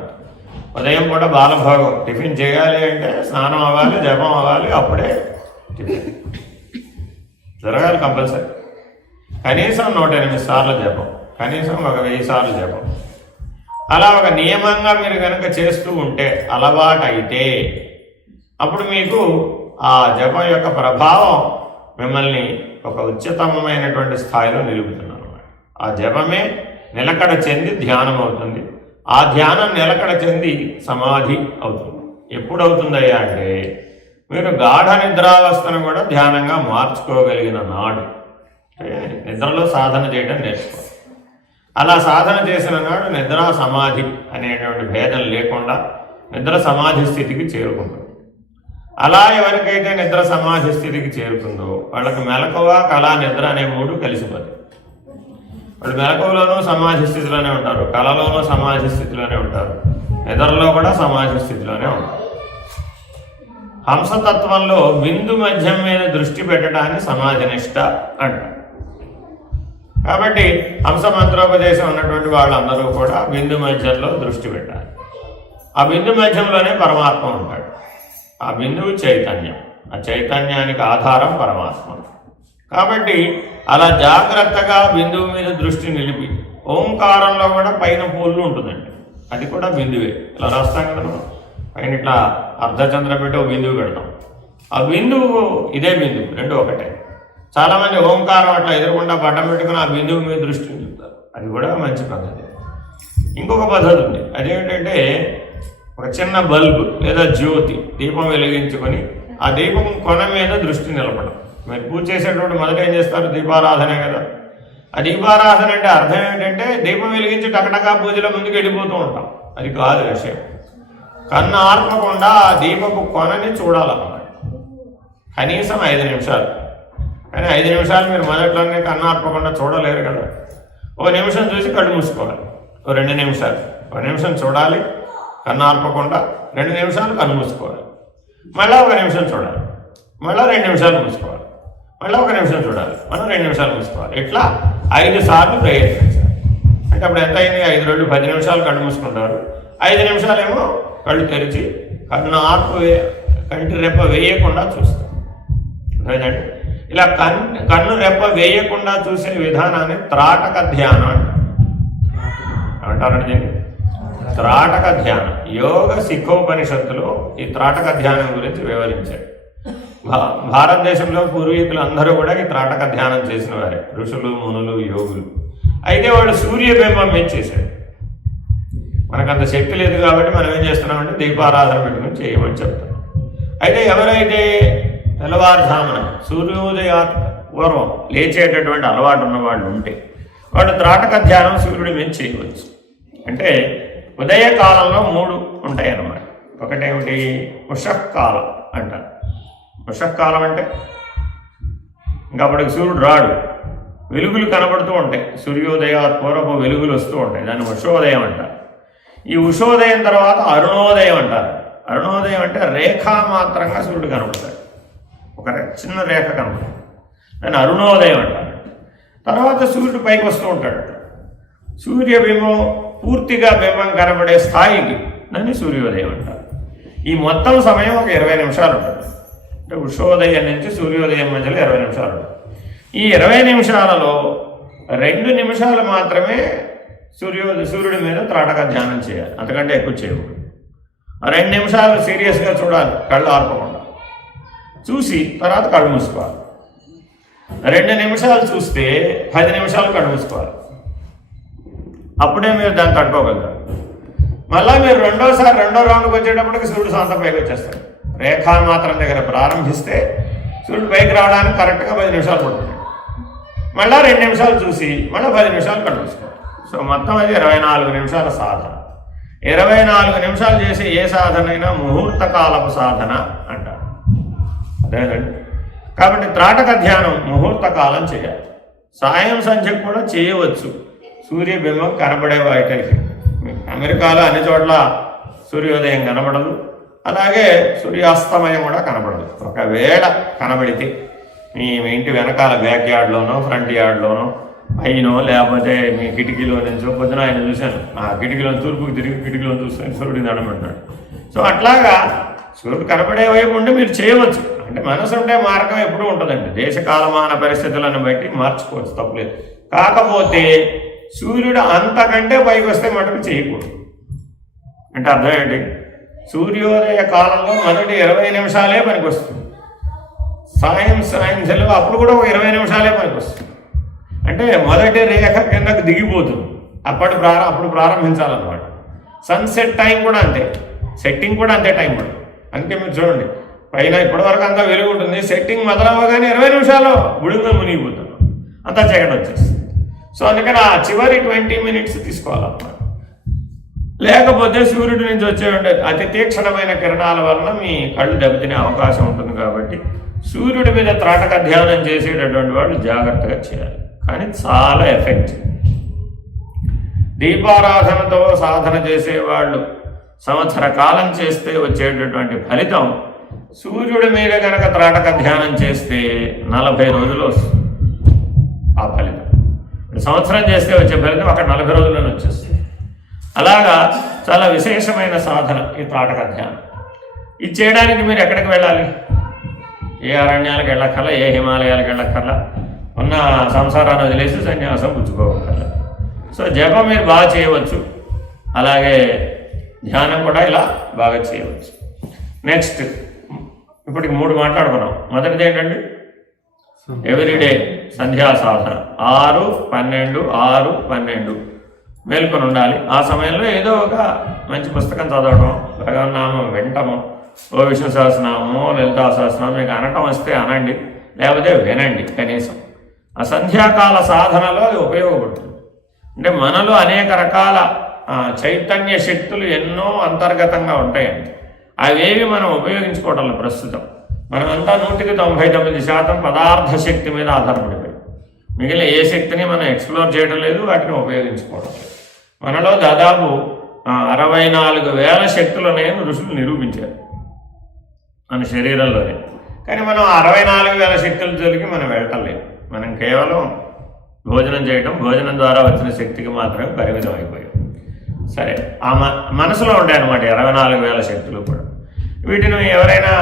ఉదయం కూడా బాలభోగం. టిఫిన్ చేయాలి అంటే స్నానం అవ్వాలి, జపం అవ్వాలి, అప్పుడే టిఫిన్ జరగాలి కంపల్సరీ. కనీసం 108 సార్లు జపం, కనీసం 1000 సార్లు జపం. అలా ఒక నియమంగా మీరు కనుక చేస్తూ ఉంటే, అలవాటు అయితే, అప్పుడు మీకు ఆ జపం యొక్క ప్రభావం మిమ్మల్ని ఒక ఉच्चతమైనటువంటి స్థాయిలో నిలుపుతున్నారు. ఆ జపమే నిలకడ చెంది ధ్యానం అవుతుంది. ఆ ధ్యానం నిలకడ చెంది సమాధి అవుతుంది. ఎప్పుడు అవుతుందయ్యా అంటే, మీరు గాఢ నిద్రావస్థను కూడా ధ్యానంగా మార్చుకోగలిగిన నాడు నిద్రలో సాధన చేయడం నేర్చుకోవాలి. అలా సాధన చేసిన నాడు నిద్రా సమాధి అనేటువంటి భేదం లేకుండా నిద్ర సమాధి స్థితికి చేరుకుంటుంది. అలా ఎవరికైతే నిద్ర సమాధి స్థితికి చేరుతుందో వాళ్ళకి మెలకువ, కళ, నిద్ర అనే మూడు కలిసిపోతాయి. వాళ్ళు మెలకువలోనూ సమాధి స్థితిలోనే ఉంటారు, కళలోనూ సమాధి స్థితిలోనే ఉంటారు, నిద్రలో కూడా సమాధి స్థితిలోనే ఉంటారు. హంసతత్వంలో బిందు మధ్యం మీద దృష్టి పెట్టడాన్ని సమాధినిష్ట అంటారు. కాబట్టి హంస మంత్రోపదేశం ఉన్నటువంటి వాళ్ళందరూ కూడా బిందు మధ్యంలో దృష్టి పెట్టాలి. ఆ బిందు మధ్యంలోనే పరమాత్మ ఉంటాడు. ఆ బిందువు చైతన్యం, ఆ చైతన్యానికి ఆధారం పరమాత్మ. కాబట్టి అలా జాగ్రత్తగా బిందువు మీద దృష్టి నిలిపి, ఓంకారంలో కూడా పైన పూలు ఉంటుందండి, అది కూడా బిందువే. ఇలా రాస్తాం కదా మనం, పైన ఇట్లా అర్ధచంద్ర పెట్టి ఒక బిందువు పెడతాం. ఆ బిందువు ఇదే బిందువు, రెండు ఒకటే. చాలామంది ఓంకారం అట్లా ఎదురుకుండా పట్టం పెట్టుకుని ఆ బిందువు మీద దృష్టి నిలుపుతారు, అది కూడా మంచి పద్ధతి. ఇంకొక పద్ధతి ఉంది, అదేంటంటే ఒక చిన్న బల్బు లేదా జ్యోతి దీపం వెలిగించుకొని ఆ దీపం కొన మీద దృష్టి నిలపడం. మీరు పూజ చేసేటువంటి మొదట ఏం చేస్తారు? దీపారాధనే కదా. ఆ దీపారాధన అంటే అర్థం ఏంటంటే దీపం వెలిగించి టకటకా పూజలో ముందుకు వెళ్ళిపోతూ ఉంటాం, అది కాదు విషయం. కన్ను ఆర్పకుండా ఆ దీపపు కొనని చూడాలన్నమాట, కనీసం 5 నిమిషాలు. కానీ 5 నిమిషాలు మీరు మొదట్లోనే కన్ను ఆర్పకుండా చూడలేరు కదా. 1 నిమిషం చూసి కళ్ళు మూసుకోవాలి, 2 నిమిషాలు, 1 నిమిషం చూడాలి కన్ను ఆర్పకుండా, 2 నిమిషాలు కన్ను మూసుకోవాలి, మళ్ళీ 1 నిమిషం చూడాలి, మళ్ళీ 2 నిమిషాలు మూసుకోవాలి, మళ్ళీ 1 నిమిషం చూడాలి, మళ్ళీ 2 నిమిషాలు మూసుకోవాలి. ఇట్లా 5 సార్లు ప్రయత్నించాలి. అంటే అప్పుడు ఎంత అయింది? 5 రోజులు 10 నిమిషాలు కళ్ళు మూసుకుంటారు, 5 నిమిషాలేమో కళ్ళు తెరిచి కన్ను ఆర్పు కంటి రెప్ప వేయకుండా చూస్తారు. అర్థమైందండి? ఇలా కన్ను రెప్ప వేయకుండా చూసే విధానాన్ని త్రాటక ధ్యానం అంటారండి. దీన్ని త్రాటక ధ్యానం యోగ శిఖోపనిషత్తులో ఈ త్రాటక ధ్యానం గురించి వివరించారు. భారతదేశంలో పూర్వీకులు అందరూ కూడా ఈ త్రాటక ధ్యానం చేసిన వారే, ఋషులు, మునులు, యోగులు. అయితే వాడు సూర్యబింబం మీద చేశాడు. మనకంత శక్తి లేదు కాబట్టి మనం ఏం చేస్తున్నామంటే దీపారాధన పెట్టుకుని చేయమని చెప్తాం. అయితే ఎవరైతే తెల్లవారుజామున సూర్యోదయ పూర్వం లేచేటటువంటి అలవాటు ఉన్న వాళ్ళు ఉంటే వాడు త్రాటక ధ్యానం సూర్యుడి మీద చేయవచ్చు. అంటే ఉదయకాలంలో 3 ఉంటాయి అన్నమాట. ఒకటేమిటి? ఉషఃకాలం అంటారు. ఉషఃకాలం అంటే ఇంకా అప్పటికి సూర్యుడు రాడు, వెలుగులు కనబడుతూ ఉంటాయి, సూర్యోదయ పూర్వపు వెలుగులు వస్తూ ఉంటాయి, దాన్ని ఉషోదయం అంటారు. ఈ ఉషోదయం తర్వాత అరుణోదయం అంటారు. అరుణోదయం అంటే రేఖామాత్రంగా సూర్యుడు కనబడతాడు, ఒక చిన్న రేఖ కనబడుతుంది, దాన్ని అరుణోదయం అంటారు. తర్వాత సూర్యుడు పైకి వస్తూ ఉంటాడు, సూర్యబింబం పూర్తిగా బింబం కనబడే స్థాయికి దాన్ని సూర్యోదయం అంటారు. ఈ మొత్తం సమయం ఒక 20 నిమిషాలు ఉంటుంది. అంటే ఉషోదయం నుంచి సూర్యోదయం మధ్యలో 20 నిమిషాలు ఉంటుంది. ఈ 20 నిమిషాలలో 2 నిమిషాలు మాత్రమే సూర్యుడి మీద త్రాటక ధ్యానం చేయాలి, అంతకంటే ఎక్కువ చేయకూడదు. 2 నిమిషాలు సీరియస్గా చూడాలి, కళ్ళు ఆర్పకుండా చూసి తర్వాత కళ్ళు మూసుకోవాలి. 2 నిమిషాలు చూస్తే 10 నిమిషాలు కళ్ళు మూసుకోవాలి, అప్పుడే మీరు దాన్ని తట్టుకోగలుగుతారు. మళ్ళీ మీరు రెండో రౌండ్కి వచ్చేటప్పటికి సూర్యుడు సొంత పైకి వచ్చేస్తాడు. రేఖామాత్రం దగ్గర ప్రారంభిస్తే సూర్యుడు పైకి రావడానికి కరెక్ట్గా 10 నిమిషాలు పడుతుంది. మళ్ళీ 2 నిమిషాలు చూసి మళ్ళీ 10 నిమిషాలు కళ్ళు మూసుకోవాలి. సో మొత్తం అది 24 నిమిషాల సాధన. 24 నిమిషాలు చేసే ఏ సాధన అయినా ముహూర్త కాలపు సాధన అంటారు. అదేనండి. కాబట్టి త్రాటక ధ్యానం ముహూర్త కాలం చేయాలి. సాయం సంధ్యకు కూడా చేయవచ్చు, సూర్యబింబం కనబడే వాటికి. అమెరికాలో అన్ని చోట్ల సూర్యోదయం కనబడదు, అలాగే సూర్యాస్తమయం కూడా కనబడదు. ఒకవేళ కనబడితే మీ ఇంటి వెనకాల బ్యాక్ యార్డ్లోనో ఫ్రంట్ యార్డ్లోనో అయినో లేకపోతే మీ కిటికీలో నుంచి పొద్దున ఆయన చూశాను, ఆ కిటికీలో తూర్పుకి తిరిగి కిటికీలో చూస్తాను సూర్యుడిని దండమంటాడు. సో అట్లాగా సూర్యుడు కనబడే వైపు ఉండి మీరు చేయవచ్చు. అంటే మనసు ఉంటే మార్గం ఎప్పుడూ ఉంటుందండి, దేశ కాలమాన పరిస్థితులను బట్టి మార్చుకోవచ్చు, తప్పలేదు. కాకపోతే సూర్యుడు అంతకంటే పైకి వస్తే మటుకు చేయకూడదు. అంటే అర్థం ఏంటి? సూర్యోదయ కాలంలో మొదటి 20 నిమిషాలే పనికి వస్తుంది, సాయంత్రం అప్పుడు కూడా ఒక 20 నిమిషాలే పనికి వస్తుంది. అంటే మొదటి రేఖ కిందకు దిగిపోతుంది, అప్పుడు ప్రారంభించాలన్నమాట. సన్సెట్ టైం కూడా అంతే, సెట్టింగ్ కూడా అంతే టైం పడుతుంది. అందుకే మీరు చూడండి పైన ఇప్పటివరకు అంతా వెలుగు ఉంటుంది, సెట్టింగ్ మొదలవ్వగానే 20 నిమిషాల్లో గుడిగా మునిగిపోతున్నాం, అంతా చీకటి వచ్చేస్తుంది. సో అందుకని ఆ చివరి 20 మినిట్స్ తీసుకోవాలన్నమాట. లేకపోతే సూర్యుడి నుంచి వచ్చే అతి తీక్షణమైన కిరణాల వలన మీ కళ్ళు దెబ్బతినే అవకాశం ఉంటుంది. కాబట్టి సూర్యుడి మీద త్రాటక ధ్యానం చేసేటటువంటి వాళ్ళు జాగ్రత్తగా చేయాలి, కానీ చాలా ఎఫెక్టివ్. దీపారాధనతో సాధన చేసేవాళ్ళు సంవత్సర కాలం చేస్తే వచ్చేటటువంటి ఫలితం సూర్యుడి మీద కనుక త్రాటక ధ్యానం చేస్తే 40 రోజులు వస్తుంది ఆ ఫలితం. సంవత్సరం చేస్తే వచ్చే ఫలితం అక్కడ 40 రోజుల్లోనే వచ్చేస్తుంది. అలాగా చాలా విశేషమైన సాధన ఈ త్రాటక ధ్యానం. ఇది చేయడానికి మీరు ఎక్కడికి వెళ్ళాలి? ఏ అరణ్యాలకు వెళ్ళక్కర్లా, ఏ హిమాలయాలకు వెళ్ళక్కర్లా, ఉన్న సంసారాన్ని వదిలేసి సన్యాసం పుచ్చుకోవక్కర్లా. సో జపం మీరు బాగా చేయవచ్చు, అలాగే ధ్యానం కూడా ఇలా బాగా చేయవచ్చు. నెక్స్ట్ ఇప్పటికి 3 మాట్లాడుకున్నాం. మొదటిది ఏంటండి? ఎవ్రీడే సంధ్యా సాధన 6, 12, 6, 12 మేల్కొని ఉండాలి. ఆ సమయంలో ఏదో ఒక మంచి పుస్తకం చదవడం, భగవన్నామం వింటము, ఓ విష్ణు సహస్రనామము, లలితా సహస్రనామం మీకు అనటం వస్తే అనండి, లేకపోతే వినండి. కనీసం ఆ సంధ్యాకాల సాధనలో అది ఉపయోగపడుతుంది. అంటే మనలో అనేక రకాల చైతన్య శక్తులు ఎన్నో అంతర్గతంగా ఉంటాయండి. అవేవి మనం ఉపయోగించుకోవటం ప్రస్తుతం. మనమంతా 99% పదార్థ శక్తి మీద ఆధారపడిపోయి, మిగిలిన ఏ శక్తిని మనం ఎక్స్ప్లోర్ చేయడం లేదు, వాటిని ఉపయోగించుకోవడం లేదు. మనలో దాదాపు 64,000 శక్తులు ఉన్నాయని ఋషులు నిరూపించారు మన శరీరంలోనే. కానీ మనం 64,000 శక్తుల జోలికి మనం వెళ్ళటం లేదు. మనం కేవలం భోజనం చేయటం, భోజనం ద్వారా వచ్చిన శక్తికి మాత్రమే పరిమితం అయిపోయాం. సరే, ఆ మనసులో ఉంటాయన్నమాట 24,000 శక్తులు కూడా. వీటిని ఎవరైనా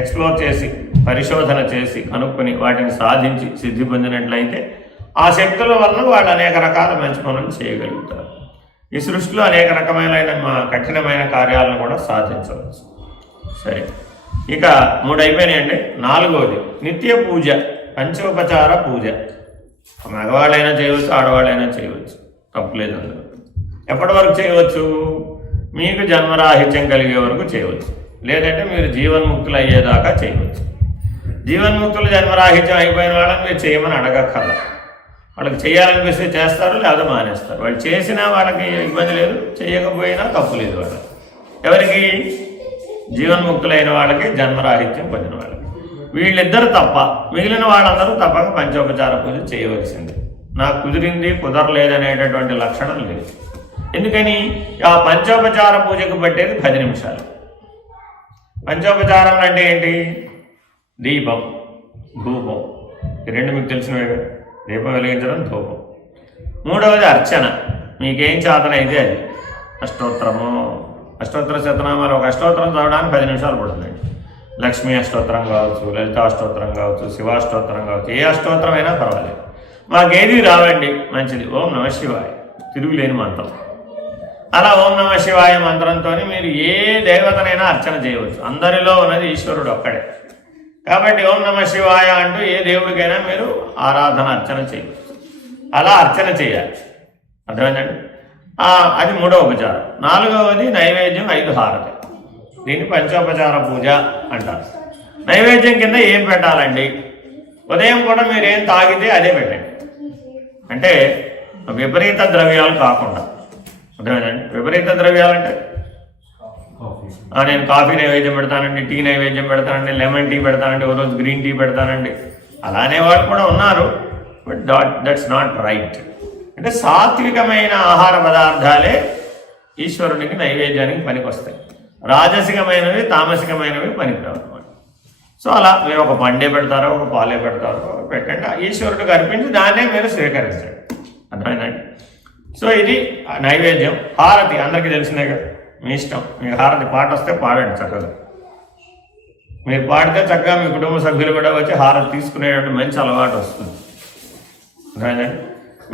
ఎక్స్ప్లోర్ చేసి, పరిశోధన చేసి, కనుక్కొని వాటిని సాధించి సిద్ధి పొందినట్లయితే ఆ శక్తుల వలన వాళ్ళు అనేక రకాల మంచి పనులు చేయగలుగుతారు. ఈ సృష్టిలో అనేక రకమైన కఠినమైన కార్యాలను కూడా సాధించవచ్చు. సరే, ఇక 3 అయిపోయినాయండి. 4వది నిత్య పూజ, పంచోపచార పూజ. మగవాళ్ళైనా చేయవచ్చు, ఆడవాళ్ళైనా చేయవచ్చు, తప్పులేదు అందులో. ఎప్పటి వరకు చేయవచ్చు? మీకు జన్మరాహిత్యం కలిగే వరకు చేయవచ్చు, లేదంటే మీరు జీవన్ముక్తులు అయ్యేదాకా చేయవచ్చు. జీవన్ముక్తులు జన్మరాహిత్యం అయిపోయిన వాళ్ళని మీరు చేయమని అడగక్కర్లా. వాళ్ళకి చేయాలనిపిస్తే చేస్తారు, లేదా మానేస్తారు. వాళ్ళు చేసినా వాళ్ళకి ఇబ్బంది లేదు, చేయకపోయినా తప్పు లేదు. వాళ్ళకి ఎవరికి? జీవన్ముక్తులైన వాళ్ళకి, జన్మరాహిత్యం పొందిన వాళ్ళకి. వీళ్ళిద్దరు తప్ప మిగిలిన వాళ్ళందరూ తప్పక పంచోపచార పూజ చేయవలసింది. నాకు కుదిరింది, కుదరలేదనేటటువంటి లక్షణం లేదు. ఎందుకని? ఆ పంచోపచార పూజకు పట్టేది 10 నిమిషాలు. పంచోపచారం అంటే ఏంటి? దీపం, ధూపం. ఈ 2 మీకు తెలిసినవే. దీపం వెలిగించడం, ధూపం. 3వది అర్చన. మీకేం చేతనైతే అది. అష్టోత్తరము, అష్టోత్తర శతనామాలు. ఒక అష్టోత్తరం చదవడానికి 10 నిమిషాలు పడుతుంది. లక్ష్మీ అష్టోత్తరం కావచ్చు, లలితా అష్టోత్తరం కావచ్చు, శివాష్టోత్తరం కావచ్చు, ఏ అష్టోత్తరం అయినా పర్వాలేదు. మాకేది రావండి, మంచిది. ఓం నమ శివాయ, తిరుగులేని మంత్రం. అలా ఓం నమ శివాయ మంత్రంతో మీరు ఏ దేవతనైనా అర్చన చేయవచ్చు. అందరిలో ఉన్నది ఈశ్వరుడు ఒక్కడే. కాబట్టి ఓం నమ శివాయ అంటూ ఏ దేవుడికైనా మీరు ఆరాధన, అర్చన చేయవచ్చు. అలా అర్చన చేయాలి. అర్థమైందండి? అది 3వ ఉపచారం. 4వది నైవేద్యం, 5 హారతి. దీన్ని పంచోపచార పూజ అంటారు. నైవేద్యం కింద ఏం పెట్టాలండి? ఉదయం కూడా మీరు ఏం తాగితే అదే పెట్టండి. అంటే విపరీత ద్రవ్యాలు కాకుండా. అర్థమైందండి? విపరీత ద్రవ్యాలు అంటే నేను కాఫీ నైవేద్యం పెడతానండి, టీ నైవేద్యం పెడతానండి, లెమన్ టీ పెడతానండి, ఓ రోజు గ్రీన్ టీ పెడతానండి, అలానే వాళ్ళు కూడా ఉన్నారు. But that's not right. అంటే సాత్వికమైన ఆహార పదార్థాలే ఈశ్వరునికి నైవేద్యానికి పనికొస్తాయి. రాజసికమైనవి, తామసికమైనవి పనికిరావు అన్నమాట. సో అలా మీరు ఒక పండే పెడతారో, ఒక పాలే పెడతారో పెట్టండి, ఈశ్వరుడికి అర్పించి దాన్నే మీరు స్వీకరించండి. అర్థమైందండి? సో ఇది నైవేద్యం. హారతి అందరికీ తెలిసినాయి కదా, మీ ఇష్టం. మీకు హారతి పాట వస్తే పాడండి చక్కగా. మీరు పాడితే చక్కగా మీ కుటుంబ సభ్యులు కూడా వచ్చి హారతి తీసుకునేటువంటి మంచి అలవాటు వస్తుంది. అర్థమైందండి?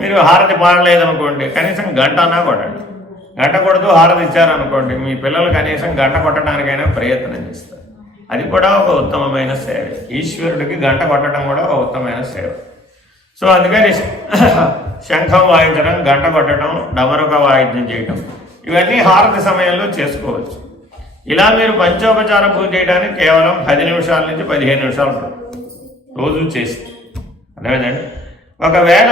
మీరు హారతి పాడలేదనుకోండి, కనీసం గంట అన్నా కొట్టండి. గంట కొడుతూ హారతి ఇచ్చారనుకోండి, మీ పిల్లలు కనీసం గంట కొట్టడానికైనా ప్రయత్నం చేస్తారు. అది కూడా ఒక ఉత్తమమైన సేవ. ఈశ్వరుడికి గంట కొట్టడం కూడా ఒక ఉత్తమమైన సేవ. సో అందుకని శంఖం వాయించడం, గంట కొట్టడం, డమరుక వాయిద్యం చేయడం, ఇవన్నీ హారతి సమయంలో చేసుకోవచ్చు. ఇలా మీరు పంచోపచార పూజ చేయడానికి కేవలం 10 నిమిషాల నుంచి 15 నిమిషాలు రోజు చేస్తే అర్థమైందండి. ఒకవేళ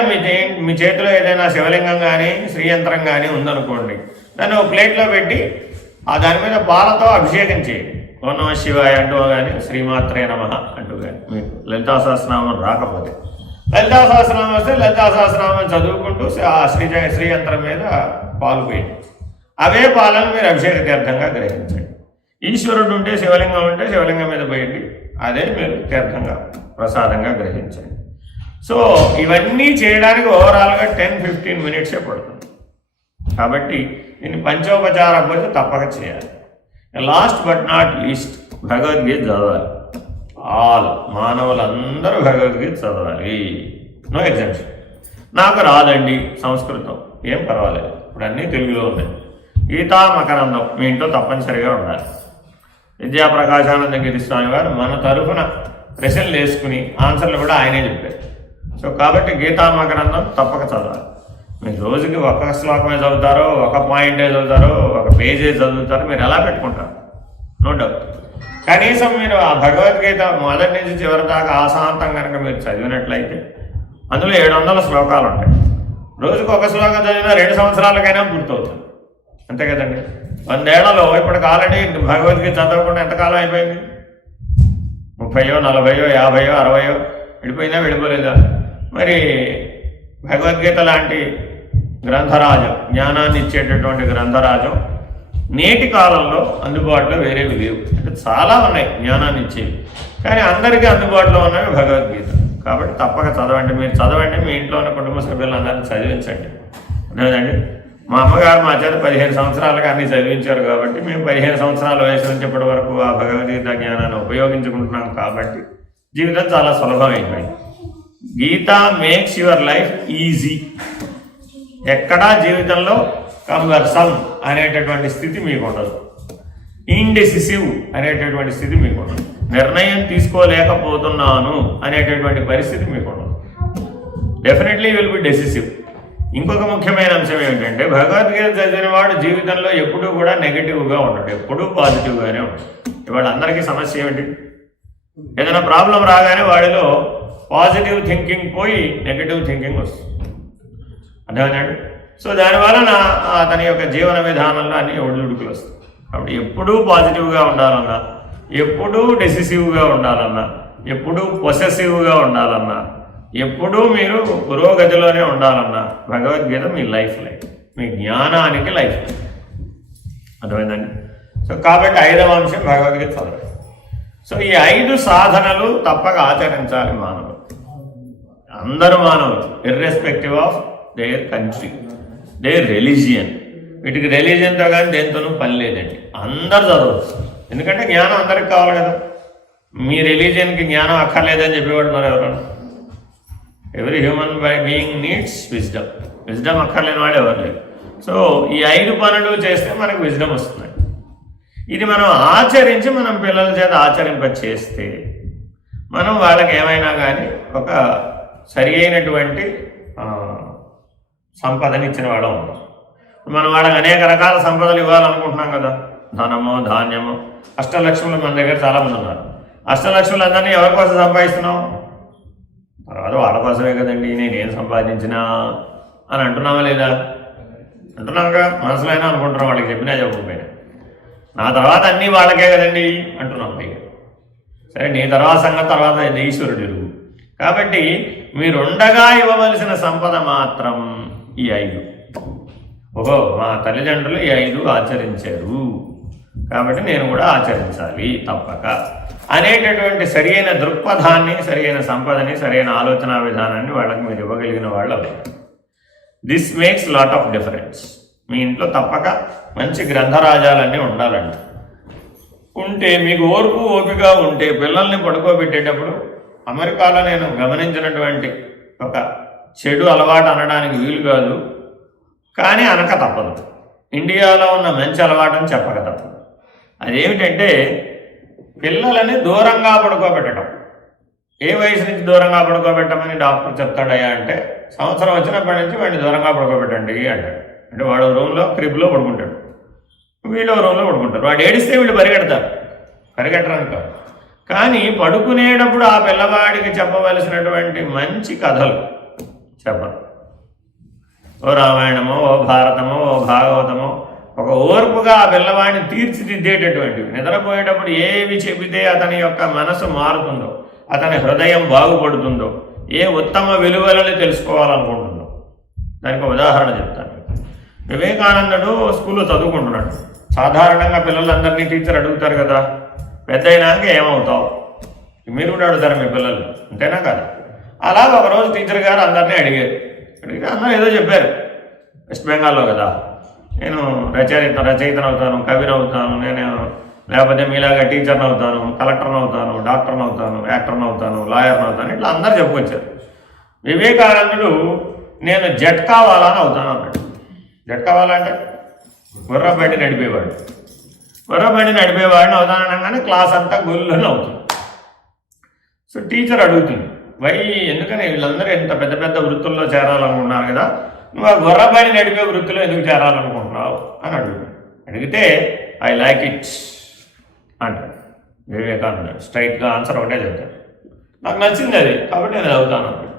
మీ చేతిలో ఏదైనా శివలింగం కానీ శ్రీయంత్రం కానీ ఉందనుకోండి, దాన్ని ఒక ప్లేట్లో పెట్టి దాని మీద పాలతో అభిషేకం చేయండి. ఓం నమః శివాయ అంటూ కానీ శ్రీమాత్రే నమః అంటూ కానీ. మీకు లలితా సహస్రనామం రాకపోతే లలితా సహస్రనామం వస్తే లలితా సహస్రనామం చదువుకుంటూ ఆ శ్రీయంత్రం మీద పాలు పోయండి. అవే పాలను మీరు అభిషేక తీర్థంగా గ్రహించండి. ఈశ్వరుడు ఉంటే శివలింగం ఉంటే శివలింగం మీద పోయండి, అదే మీరు తీర్థంగా ప్రసాదంగా గ్రహించండి. సో ఇవన్నీ చేయడానికి ఓవరాల్గా 10-15 మినిట్సే పడుతుంది. కాబట్టి దీన్ని పంచోపచార పూజ తప్పక చేయాలి. Last but not least Bhagavad Gita చదవాలి. ఆల్ మానవులందరూ భగవద్గీత చదవాలి, నో ఎగ్జామ్షన్. నాకు రాదండి సంస్కృతం, ఏం పర్వాలేదు, ఇప్పుడు అన్నీ తెలుగులో ఉన్నాయి. గీతా మకరందం మీ ఇంట్లో తప్పనిసరిగా ఉండాలి. విద్యాప్రకాశానంద గిరి స్వామి వారు మన తరఫున ప్రశ్నలు వేసుకుని ఆన్సర్లు కూడా ఆయనే చెప్పారు. సో కాబట్టి గీతా మకరందం తప్పక చదవాలి. మీరు రోజుకి ఒక శ్లోకమే చదువుతారో, ఒక పాయింటే చదువుతారో, ఒక పేజే చదువుతారో, మీరు ఎలా పెట్టుకుంటారు, నో డౌట్. కనీసం మీరు ఆ భగవద్గీత మొదటి నుంచి చివరి దాకా ఆశాంతం కనుక మీరు చదివినట్లయితే అందులో 700 శ్లోకాలు ఉంటాయి. రోజుకు ఒక శ్లోకం చదివినా 2 సంవత్సరాలకైనా పూర్తవుతుంది, అంతే కదండి. 100 ఏళ్లలో ఇప్పటికి ఆల్రెడీ భగవద్గీత చదవకుండా ఎంతకాలం అయిపోయింది? 30, 40, 50, 60 వెళ్ళిపోయిందా, వెళ్ళిపోలేదా? మరి భగవద్గీత లాంటి గ్రంథరాజం, జ్ఞానాన్ని ఇచ్చేటటువంటి గ్రంథరాజం నేటి కాలంలో అందుబాటులో వేరేవి లేవు. అంటే చాలా ఉన్నాయి జ్ఞానాన్ని ఇచ్చేవి, కానీ అందరికీ అందుబాటులో ఉన్నవి భగవద్గీత. కాబట్టి తప్పక చదవండి. మీరు చదవండి, మీ ఇంట్లో ఉన్న కుటుంబ సభ్యులందరినీ చదివించండి. అదేదండి, మా అమ్మగారు మా చేత 15 సంవత్సరాలుగా అన్నీ చదివించారు కాబట్టి మేము 15 సంవత్సరాల వయసు నుంచి ఇప్పటి వరకు ఆ భగవద్గీత జ్ఞానాన్ని ఉపయోగించుకుంటున్నాం. కాబట్టి జీవితం చాలా సులభమైపోయింది. గీత మేక్స్ యువర్ లైఫ్ ఈజీ. ఎక్కడా జీవితంలో కన్వర్సన్ అనేటటువంటి స్థితి మీకు ఉండదు, ఇండెసిసివ్ అనేటటువంటి స్థితి మీకు ఉండదు, నిర్ణయం తీసుకోలేకపోతున్నాను అనేటటువంటి పరిస్థితి మీకు ఉండదు. Definitely will be decisive. ఇంకొక ముఖ్యమైన అంశం ఏమిటంటే భగవద్గీత చదివిన వాడు జీవితంలో ఎప్పుడూ కూడా నెగిటివ్గా ఉండడు, ఎప్పుడూ పాజిటివ్గానే ఉంటాడు. ఇవాళ అందరికీ సమస్య ఏమిటి? ఏదైనా ప్రాబ్లం రాగానే వాడిలో పాజిటివ్ థింకింగ్ పోయి నెగిటివ్ థింకింగ్ వస్తుంది, అర్థమేనండి. సో దానివలన అతని యొక్క జీవన విధానంలో అన్ని ఒడిదుడుకులు వస్తాయి. కాబట్టి ఎప్పుడూ పాజిటివ్గా ఉండాలన్నా, ఎప్పుడూ డెసిసివ్గా ఉండాలన్నా, ఎప్పుడూ పొసెసివ్గా ఉండాలన్నా, ఎప్పుడూ మీరు పురోగతిలోనే ఉండాలన్నా భగవద్గీత మీ లైఫ్, మీ జ్ఞానానికి లైఫ్. అర్థమైందండి. సో కాబట్టి 5వ అంశం భగవద్గీత చదవడం. సో ఈ 5 సాధనలు తప్పక ఆచరించాలి మానవులు, అందరూ మానవులు, irrespective of their country, their religion. వీటికి రిలీజియన్తో కానీ దేంతోనూ పని లేదండి, అందరు చదవచ్చు. ఎందుకంటే జ్ఞానం అందరికి కావాలి కదా. మీ రిలీజియన్కి జ్ఞానం అక్కర్లేదని చెప్పేవాడు మరి ఎవరన్నా? Every human being needs wisdom. Wisdom అక్కర్లేని వాడు ఎవరు లేరు. సో ఈ 5 పనులు చేస్తే మనకు విజ్డమ్ వస్తుంది. ఇది మనం ఆచరించి మనం పిల్లల చేత ఆచరింప చేస్తే మనం వాళ్ళకి ఏమైనా కానీ ఒక సరి అయినటువంటి సంపదని ఇచ్చిన వాళ్ళం ఉంటాం. మనం వాళ్ళకి అనేక రకాల సంపదలు ఇవ్వాలనుకుంటున్నాం కదా, ధనము, ధాన్యము. అష్టలక్ష్ములు మన దగ్గర చాలామంది ఉన్నారు. అష్టలక్ష్ములందరినీ ఎవరి కోసం సంపాదిస్తున్నాం? తర్వాత వాళ్ళ కోసమే కదండి నేనేం సంపాదించినా అని అంటున్నామా లేదా? అంటున్నాక మనసులో అయినా అనుకుంటున్నాం, వాళ్ళకి చెప్పినా చెప్పకపోయినా. నా తర్వాత అన్నీ వాళ్ళకే కదండి అంటున్నాం పైగా. సరే, నీ తర్వాత సంగతి తర్వాత ఈశ్వరుడు ఎరుగు. కాబట్టి మీరుండగా ఇవ్వవలసిన సంపద మాత్రం ఈ 5. ఓహో, మా తల్లిదండ్రులు ఈ 5 ఆచరించారు కాబట్టి నేను కూడా ఆచరించాలి తప్పక అనేటటువంటి సరియైన దృక్పథాన్ని, సరియైన సంపదని, సరైన ఆలోచన విధానాన్ని వాళ్ళకి మీరు ఇవ్వగలిగిన వాళ్ళు అవుతారు. This makes lot of difference. మీ ఇంట్లో తప్పక మంచి గ్రంథరాజాలన్నీ ఉండాలండి. ఉంటే మీకు ఓపిక ఉంటే పిల్లల్ని పడుకోబెట్టేటప్పుడు అమెరికాలో నేను గమనించినటువంటి ఒక చెడు అలవాటు అనడానికి వీలు కాదు, కానీ అనక తప్పదు. ఇండియాలో ఉన్న మంచి అలవాటు అని చెప్పక తప్పదు. అదేమిటంటే పిల్లలని దూరంగా పడుకోబెట్టడం. ఏ వయసు నుంచి దూరంగా పడుకోబెట్టమని డాక్టర్ చెప్తాడయ్యా అంటే, సంవత్సరం వచ్చినప్పటి నుంచి వాడిని దూరంగా పడుకోబెట్టండి అంటాడు. అంటే వాడు రూమ్లో క్రిబ్లో పడుకుంటాడు, వీళ్ళు రూమ్లో పడుకుంటారు. వాడు ఏడిస్తే వీళ్ళు పరిగెట్టడానికి కాదు. కానీ పడుకునేటప్పుడు ఆ పిల్లవాడికి చెప్పవలసినటువంటి మంచి కథలు చెప్పరు. ఓ రామాయణమో, ఓ భారతమో, ఓ భాగవతమో ఒక ఓర్పుగా ఆ పిల్లవాడిని తీర్చిదిద్దేటటువంటివి. నిద్రపోయేటప్పుడు ఏవి చెబితే అతని యొక్క మనసు మారుతుందో, అతని హృదయం బాగుపడుతుందో, ఏ ఉత్తమ విలువలని తెలుసుకోవాలనుకుంటుందో దానికి ఒక ఉదాహరణ చెప్తాను. వివేకానందుడు స్కూల్లో చదువుకుంటున్నాడు. సాధారణంగా పిల్లలందరినీ టీచర్ అడుగుతారు కదా, పెద్ద అయినాక ఏమవుతావు, మీరు కూడా అడుగుతారు మీ పిల్లలు, అంతేనా కదా? అలా ఒకరోజు టీచర్ గారు అందరినీ అడిగారు. అడిగితే అందరూ ఏదో చెప్పారు. వెస్ట్ బెంగాల్లో కదా, నేను రచయితను అవుతాను, కవిని అవుతాను, నేను లేకపోతే మీలాగా టీచర్ని అవుతాను, కలెక్టర్ని అవుతాను, డాక్టర్ని అవుతాను, యాక్టర్ని అవుతాను, లాయర్ని అవుతాను, ఇట్లా అందరూ చెప్పుకొచ్చారు. వివేకానందుడు నేను జట్కావాలని అవుతాను అన్నాడు. జట్కావాలా అంటే గుర్రబండి నడిపేవాడు. గుర్రబండి నడిపేవాడిని అవుతానగానే క్లాస్ అంతా గుళ్ళని అవుతుంది. సో టీచర్ అడుగుతుంది, ఎందుకని వీళ్ళందరూ ఎంత పెద్ద పెద్ద వృత్తుల్లో చేరాలనుకుంటున్నారు కదా, నువ్వు ఆ గుర్రబండి నడిపే వృత్తిలో ఎందుకు చేరాలనుకుంటున్నావు అని అడిగితే ఐ లైక్ ఇట్ అంటాడు వివేకానందుడు. స్ట్రైట్గా ఆన్సర్ ఒకటే చెప్తాడు, నాకు నచ్చింది అది కాబట్టి నేను చదువుతాను అన్నాడు.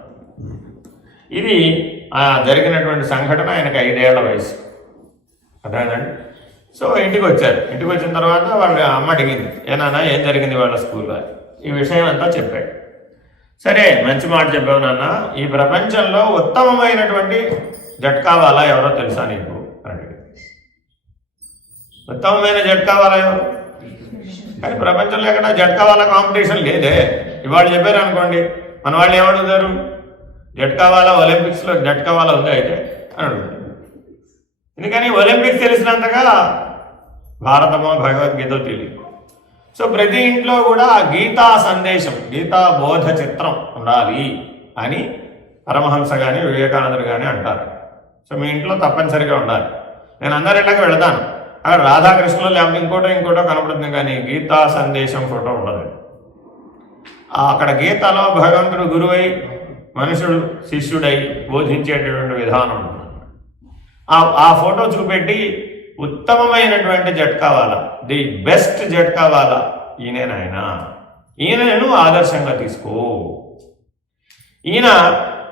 ఇది జరిగినటువంటి సంఘటన. ఆయనకు 5 ఏళ్ల వయసు, అర్థమైందండి. సో ఇంటికి వచ్చారు. ఇంటికి వచ్చిన తర్వాత వాళ్ళ అమ్మ అడిగింది, ఏనాన్నా ఏం జరిగింది వాళ్ళ స్కూల్లో, ఈ విషయం అంతా చెప్పాడు. సరే మంచి మాట చెప్పావు నాన్న, ఈ ప్రపంచంలో ఉత్తమమైనటువంటి జట్కావాలా ఎవరో తెలుసా నీకు అని అడిగింది. ఉత్తమమైన జట్కావాలా ఎవరు? కానీ ప్రపంచంలో ఎక్కడ జట్కావాలా కాంపిటీషన్ లేదే. ఇవాళ చెప్పారు అనుకోండి, మన వాళ్ళు ఏమడుగుతారు, జట్కావాలా ఒలింపిక్స్లో జట్కావాలా ఉంది అయితే అని అడుగుతారు. ఎందుకని ఒలింపిక్స్ తెలిసినంతగా భారతమో భగవద్గీత తెలియదు. సో ప్రతి ఇంట్లో కూడా గీతా సందేశం, గీతా బోధ చిత్రం ఉండాలి అని పరమహంస కానీ వివేకానందుడు కానీ అంటారు. సో మీ ఇంట్లో తప్పనిసరిగా ఉండాలి. నేను అందరిళ్ళకి వెళతాను, అక్కడ రాధాకృష్ణులు లేకపోతే ఇంకోటో కనపడుతుంది, కానీ గీతా సందేశం ఫోటో ఉండదు. అక్కడ గీతలో భగవంతుడు గురువై మనుషుడు శిష్యుడై బోధించేటటువంటి విధానం ఉంటుంది. ఆ ఫోటో చూపెట్టి ఉత్తమమైనటువంటి జట్కావాలా, ది బెస్ట్ జట్కావాలా ఈయన, ఈయనను ఆదర్శంగా తీసుకో. ఈయన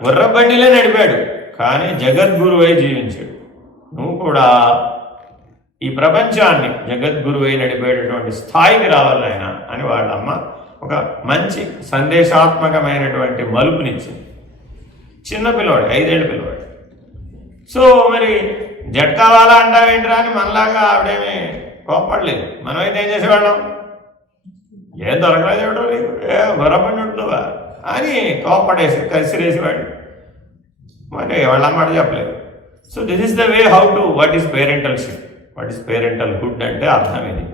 గుర్రబండిలే నడిపాడు కానీ జగద్గురువై జీవించాడు. నువ్వు కూడా ఈ ప్రపంచాన్ని జగద్గురువై నడిపేటటువంటి స్థాయికి రావాలైన అని వాళ్ళమ్మ ఒక మంచి సందేశాత్మకమైనటువంటి మలుపునిచ్చింది. చిన్న పిల్లవాడు, 5 ఏళ్ళ పిల్లవాడు. సో మరి జట్కావాలా అంటావేంటిరా అని మనలాగా ఆవిడేమీ కోప్పడలేదు. మనమైతే ఏం చేసేవాళ్ళం, ఏం దొరకలేదు ఎవడో నీకు, గుర్రబండి ఉంటుందా అని కోప్పడేసి కసిరేసేవాడు. మరి వాళ్ళమ్మాట చెప్పలేదు. So this is the way how to what is parentalship, what is parental hood అంటే అర్థం ఇది.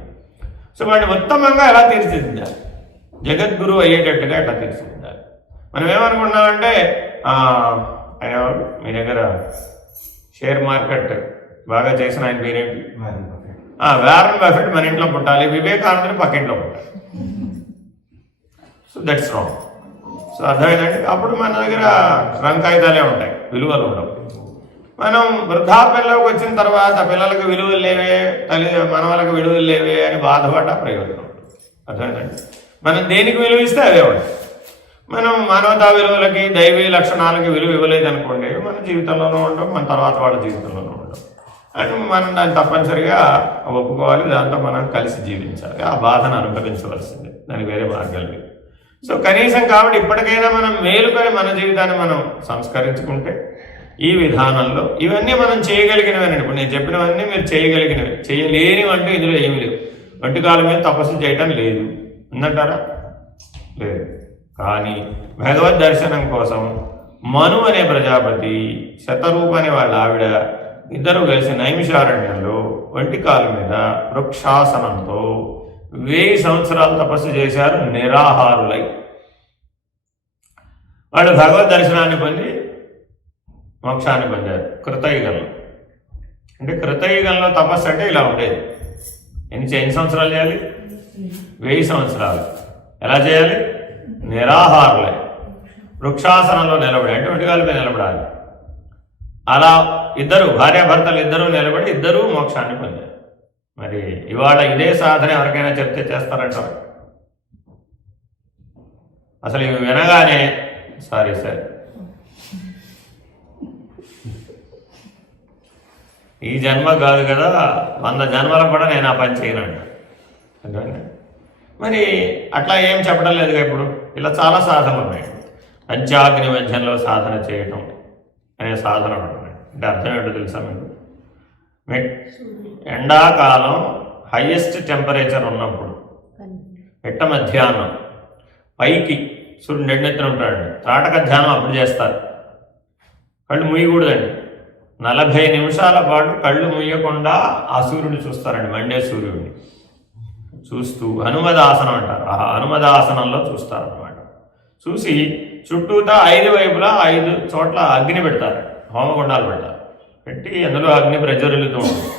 సో వాడిని ఉత్తమంగా ఎలా తీర్చిదిద్దాలి, జగద్గురు అయ్యేటట్టుగా ఎట్లా తీర్చిదిద్దాలి. మనం ఏమనుకున్నామంటే ఆయన మీ దగ్గర షేర్ మార్కెట్ బాగా చేసిన ఆయన పేరేంటి, వారన్ బఫెట్ మన ఇంట్లో పుట్టాలి, వివేకానందుని పక్కింట్లో పుట్టాలి. So that's wrong. సో అర్థమైందండి. అప్పుడు మన దగ్గర రంకాయిదాలే ఉంటాయి, విలువలు ఉండవు. మనం వృద్ధాప్యంలోకి వచ్చిన తర్వాత పిల్లలకు విలువలు లేవే, మనవలకు విలువలు లేవే అని బాధపడ్డా ప్రయోజనం ఉంటుంది. అర్థమైందండి. మనం దేనికి విలువ ఇస్తే అవే ఉంటాయి. మనం మానవతా విలువలకి, దైవీ లక్షణాలకి విలువ ఇవ్వలేదనుకోండి, మన జీవితంలోనూ ఉండవు, మన తర్వాత వాళ్ళ జీవితంలోనూ ఉండవు. అని మనం దాన్ని తప్పనిసరిగా ఒప్పుకోవాలి, దాంతో మనం కలిసి జీవించాలి. ఆ బాధను అనుభవించవలసిందే, దానికి వేరే మార్గాలు లేవు. సో కనీసం కాబట్టి ఇప్పటికైనా మనం మేలుకొని మన జీవితాన్ని మనం సంస్కరించుకుంటే ఈ విధానంలో ఇవన్నీ మనం చేయగలిగినవేనండి. ఇప్పుడు నేను చెప్పినవన్నీ మీరు చేయగలిగినవి. చేయలేనివంటూ ఇందులో ఏమి లేవు. వంటకాల మీద తపస్సు చేయటం లేదు ఉందంటారా? లేదు. కానీ భగవద్ దర్శనం కోసం మను అనే ప్రజాపతి, శతరూప అనే వాళ్ళ ఆవిడ ఇద్దరు కలిసి నైమిషారణ్యంలో వంటికాల మీద వృక్షాసనంతో 1000 సంవత్సరాలు తపస్సు చేశారు నిరాహారులై. వాళ్ళు భగవద్ దర్శనాన్ని పొంది మోక్షాన్ని పొందారు కృతయుగంలో. అంటే కృతయుగంలో తపస్సు అంటే ఇలా ఉండేది. ఎన్ని సంవత్సరాలు చేయాలి? 1000 సంవత్సరాలు. ఎలా చేయాలి? నిరాహారులై వృక్షాసనంలో నిలబడి, అంటే వంటికాల మీద నిలబడాలి. అలా ఇద్దరు భార్యాభర్తలు ఇద్దరూ నిలబడి ఇద్దరూ మోక్షాన్ని పొందారు. మరి ఇవాళ ఇదే సాధన ఎవరికైనా చెప్తే చేస్తారంటారు? అసలు ఇవి వినగానే సారీ సార్, ఈ జన్మ కాదు కదా 100 జన్మలకు కూడా నేను ఆ పని చేయనంట. అర్థమైందా? మరి అట్లా ఏం చెప్పడం లేదుగా. ఇప్పుడు ఇలా చాలా సాధనలు ఉన్నాయి. పంచాగ్ని మధ్యంలో సాధన చేయటం అనే సాధన ఉన్నాయి. అంటే అర్థం ఏంటో తెలుసా మీకు? ఎండాకాలం హయ్యెస్ట్ టెంపరేచర్ ఉన్నప్పుడు మిట్ట మధ్యాహ్నం పైకి సూర్యుడు నెట్టిన ఉంటాడండి. త్రాటక ధ్యానం అప్పుడు చేస్తారు. కళ్ళు ముయ్యకూడదండి. 40 నిమిషాల పాటు కళ్ళు ముయ్యకుండా ఆ సూర్యుడిని చూస్తారండి, మండే సూర్యుడిని చూస్తూ. హనుమదాసనం అంటారు. ఆ హనుమదాసనంలో చూస్తారన్నమాట. చూసి చుట్టూతా 5 వైపులా 5 చోట్ల అగ్ని పెడతారు, హోమగుండాలు పెడతారు. పెట్టి అందులో అగ్ని ప్రజ్వరిల్లుతూ ఉంటుంది.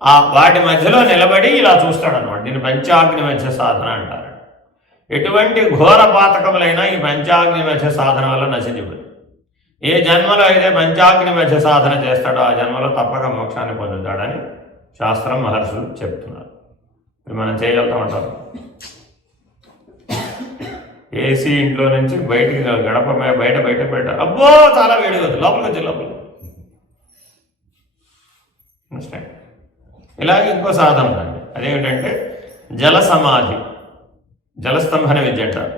ఆ వాటి మధ్యలో నిలబడి ఇలా చూస్తాడనమాట. దీన్ని పంచాగ్ని మధ్య సాధన అంటారు. ఎటువంటి ఘోర పాతకములైనా ఈ పంచాగ్ని మధ్య సాధన వల్ల నశించిపోతుంది. ఏ జన్మలో అయితే పంచాగ్ని మధ్య సాధన చేస్తాడో ఆ జన్మలో తప్పక మోక్షాన్ని పొందుతాడని శాస్త్రం, మహర్షులు చెప్తున్నారు. ఇది మనం చేయగలుగుతామంటారు. ఏసీ ఇంట్లో నుంచి బయటికి గడప బయట పెట్టారు. అబ్బో చాలా వేడిగా ఉంది, లోపలికి వచ్చి లోపలికి. ఇలాగే ఇంకో సాధన ఉందండి. అదేమిటంటే జల సమాధి, జలస్తంభన విద్య అంటారు.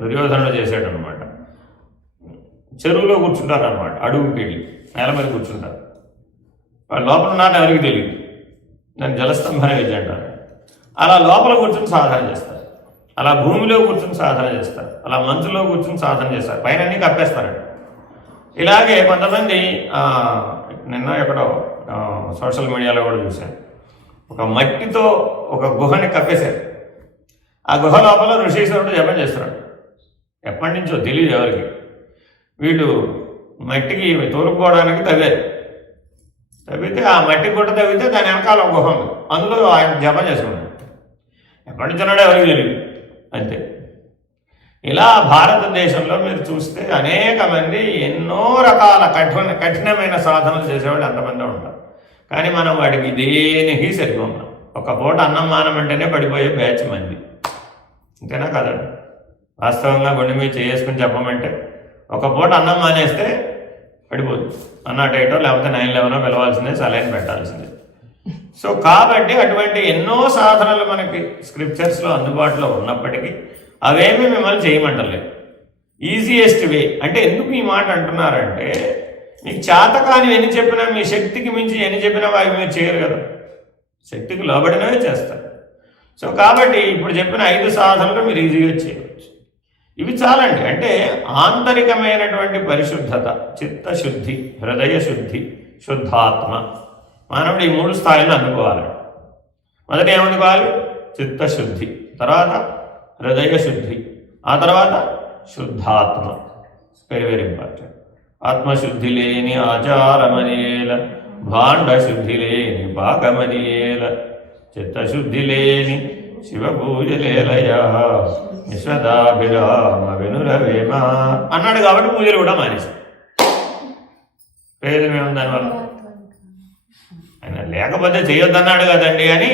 దుర్యోధనుడు చేసాడు అనమాట. చెరువులో కూర్చుంటారు అనమాట. అడుగుకి వెళ్ళి నేల మీద కూర్చుంటారు. వాళ్ళు లోపల ఉన్నారని ఎవరికి తెలియదు. దాన్ని జలస్తంభన విద్య అంటారు. అలా లోపల కూర్చుని సాధన చేస్తారు, అలా భూమిలో కూర్చుని సాధన చేస్తారు, అలా మంచులో కూర్చుని సాధన చేస్తారు. పైన అన్నీ కప్పేస్తారండి. ఇలాగే కొంతమంది నిన్న ఎక్కడో సోషల్ మీడియాలో కూడా చూశాను. ఒక మట్టితో ఒక గుహని కప్పేశారు. ఆ గుహ లోపల ఋషీశ్వరుడు జపం చేస్తున్నాడు. ఎప్పటి నుంచో తెలియదు ఎవరికి. వీళ్ళు మట్టికి తోలుకోవడానికి తవ్వితే ఆ మట్టి గుట్ట తవ్వితే దాని వెనకాల ఒక గుహ ఉంది. అందులో ఆయన జపం చేసుకున్నాడు. ఎప్పటి నుంచో ఎవరికి తెలియదు. అంతే. ఇలా భారతదేశంలో మీరు చూస్తే అనేక మంది ఎన్నో రకాల కఠినమైన సాధనలు చేసేవాళ్ళు ఎంతమంది ఉంటారు. కానీ మనం వాడికి దేనికి సరిపోం. ఒక పూట అన్నం మానమంటేనే పడిపోయే బ్యాచ్ మంది. అంతేనా కదండి? వాస్తవంగా గుండె మీద చేసుకుని చెప్పమంటే ఒక పూట అన్నం మానేస్తే పడిపోతుంది. అన్నట్టేటో లేకపోతే 9-11 పిలవాల్సిందే, సలైన్ పెట్టాల్సిందే. సో కాబట్టి అటువంటి ఎన్నో సాధనలు మనకి స్క్రిప్చర్స్లో అందుబాటులో ఉన్నప్పటికీ అవేమీ మిమ్మల్ని చేయమంటలేదు. ఈజియెస్ట్ వే అంటే ఎందుకు ఈ మాట అంటున్నారంటే, మీకు చేతకాని ఎన్ని చెప్పినా, మీ శక్తికి మించి ఎన్ని చెప్పినా అవి మీరు చేయరు కదా. శక్తికి లోబడినవే చేస్తారు. సో కాబట్టి ఇప్పుడు చెప్పిన 5 సాధనలు మీరు ఈజీగా చేయవచ్చు. ఇవి చాలండి. అంటే ఆంతరికమైనటువంటి పరిశుద్ధత, చిత్తశుద్ధి, హృదయ శుద్ధి, శుద్ధాత్మ, మానవుడు ఈ 3 స్థాయిలను అందుకోవాలి. మొదట ఏమనుకోవాలి? చిత్తశుద్ధి, తర్వాత హృదయ శుద్ధి, ఆ తర్వాత శుద్ధాత్మ. Very very important. ఆత్మశుద్ధి లేని ఆచారమనేల, భాండ శుద్ధి లేని భాగమనియేల, చిత్తశుద్ధి లేని శివ పూజలేలయా, విశ్వదాభిరామ వినురవేమ అన్నాడు. కాబట్టి పూజలు కూడా మానేసి ప్రయోజనం ఏముంది దానివల్ల? ఆయన లేకపోతే చేయొద్దన్నాడు కదండి అని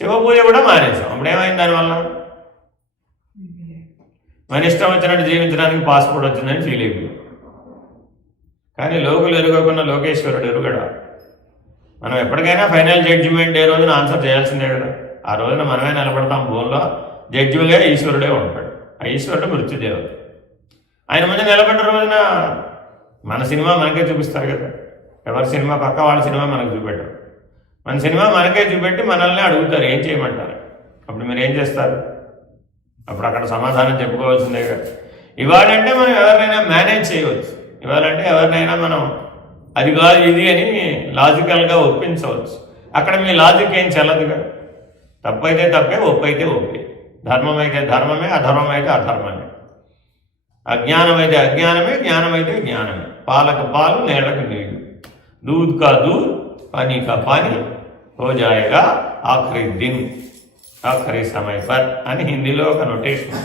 శివ పూజ కూడా మానేసాం. అప్పుడు ఏమైంది దానివల్ల? మన ఇష్టం వచ్చినట్టు జీవించడానికి పాస్పోర్ట్ వచ్చిందని ఫీల్ అయిపోయింది. కానీ లోకులు ఎరుగకుండా లోకేశ్వరుడు ఎరుగడా. మనం ఎప్పటికైనా ఫైనల్ జడ్జిమెంట్ ఏ రోజున ఆన్సర్ చేయాల్సిందే కదా. ఆ రోజున మనమే నిలబడతాం భూమిలో, జడ్జిగా ఈశ్వరుడే ఉంటాడు. ఆ ఈశ్వరుడు మృత్యుదేవత. ఆయన ముందు నిలబడిన రోజున మన సినిమా మనకే చూపిస్తారు కదా. ఎవరి సినిమా పక్క వాళ్ళ సినిమా మనకు చూపెట్టరు. మన సినిమా మనకే చూపెట్టి మనల్ని అడుగుతారు ఏం చేయమంటారు. అప్పుడు మీరు ఏం చేస్తారు? అప్పుడు అక్కడ సమాధానం చెప్పుకోవాల్సిందే కదా. ఇవాళంటే మనం ఎవరినైనా మేనేజ్ చేయవచ్చు. ఇవాళంటే ఎవరినైనా మనం అది కాదు ఇది అని లాజికల్గా ఒప్పించవచ్చు. అక్కడ మీ లాజిక్ ఏం చెల్లదుగా. తప్పైతే తప్పే, ఒప్పైతే ఒప్పే, ధర్మం అయితే ధర్మమే, అధర్మం అయితే అధర్మమే, అజ్ఞానం అయితే అజ్ఞానమే, జ్ఞానం అయితే జ్ఞానమే. పాలకు పాలు, నీళ్లకు నీళ్లు, दूध का दूध, पानी का पानी हो जाएगा आखिरी दिन, ఆఖరి సమయ పర్ అని హిందీలో ఒక నోటేషన్.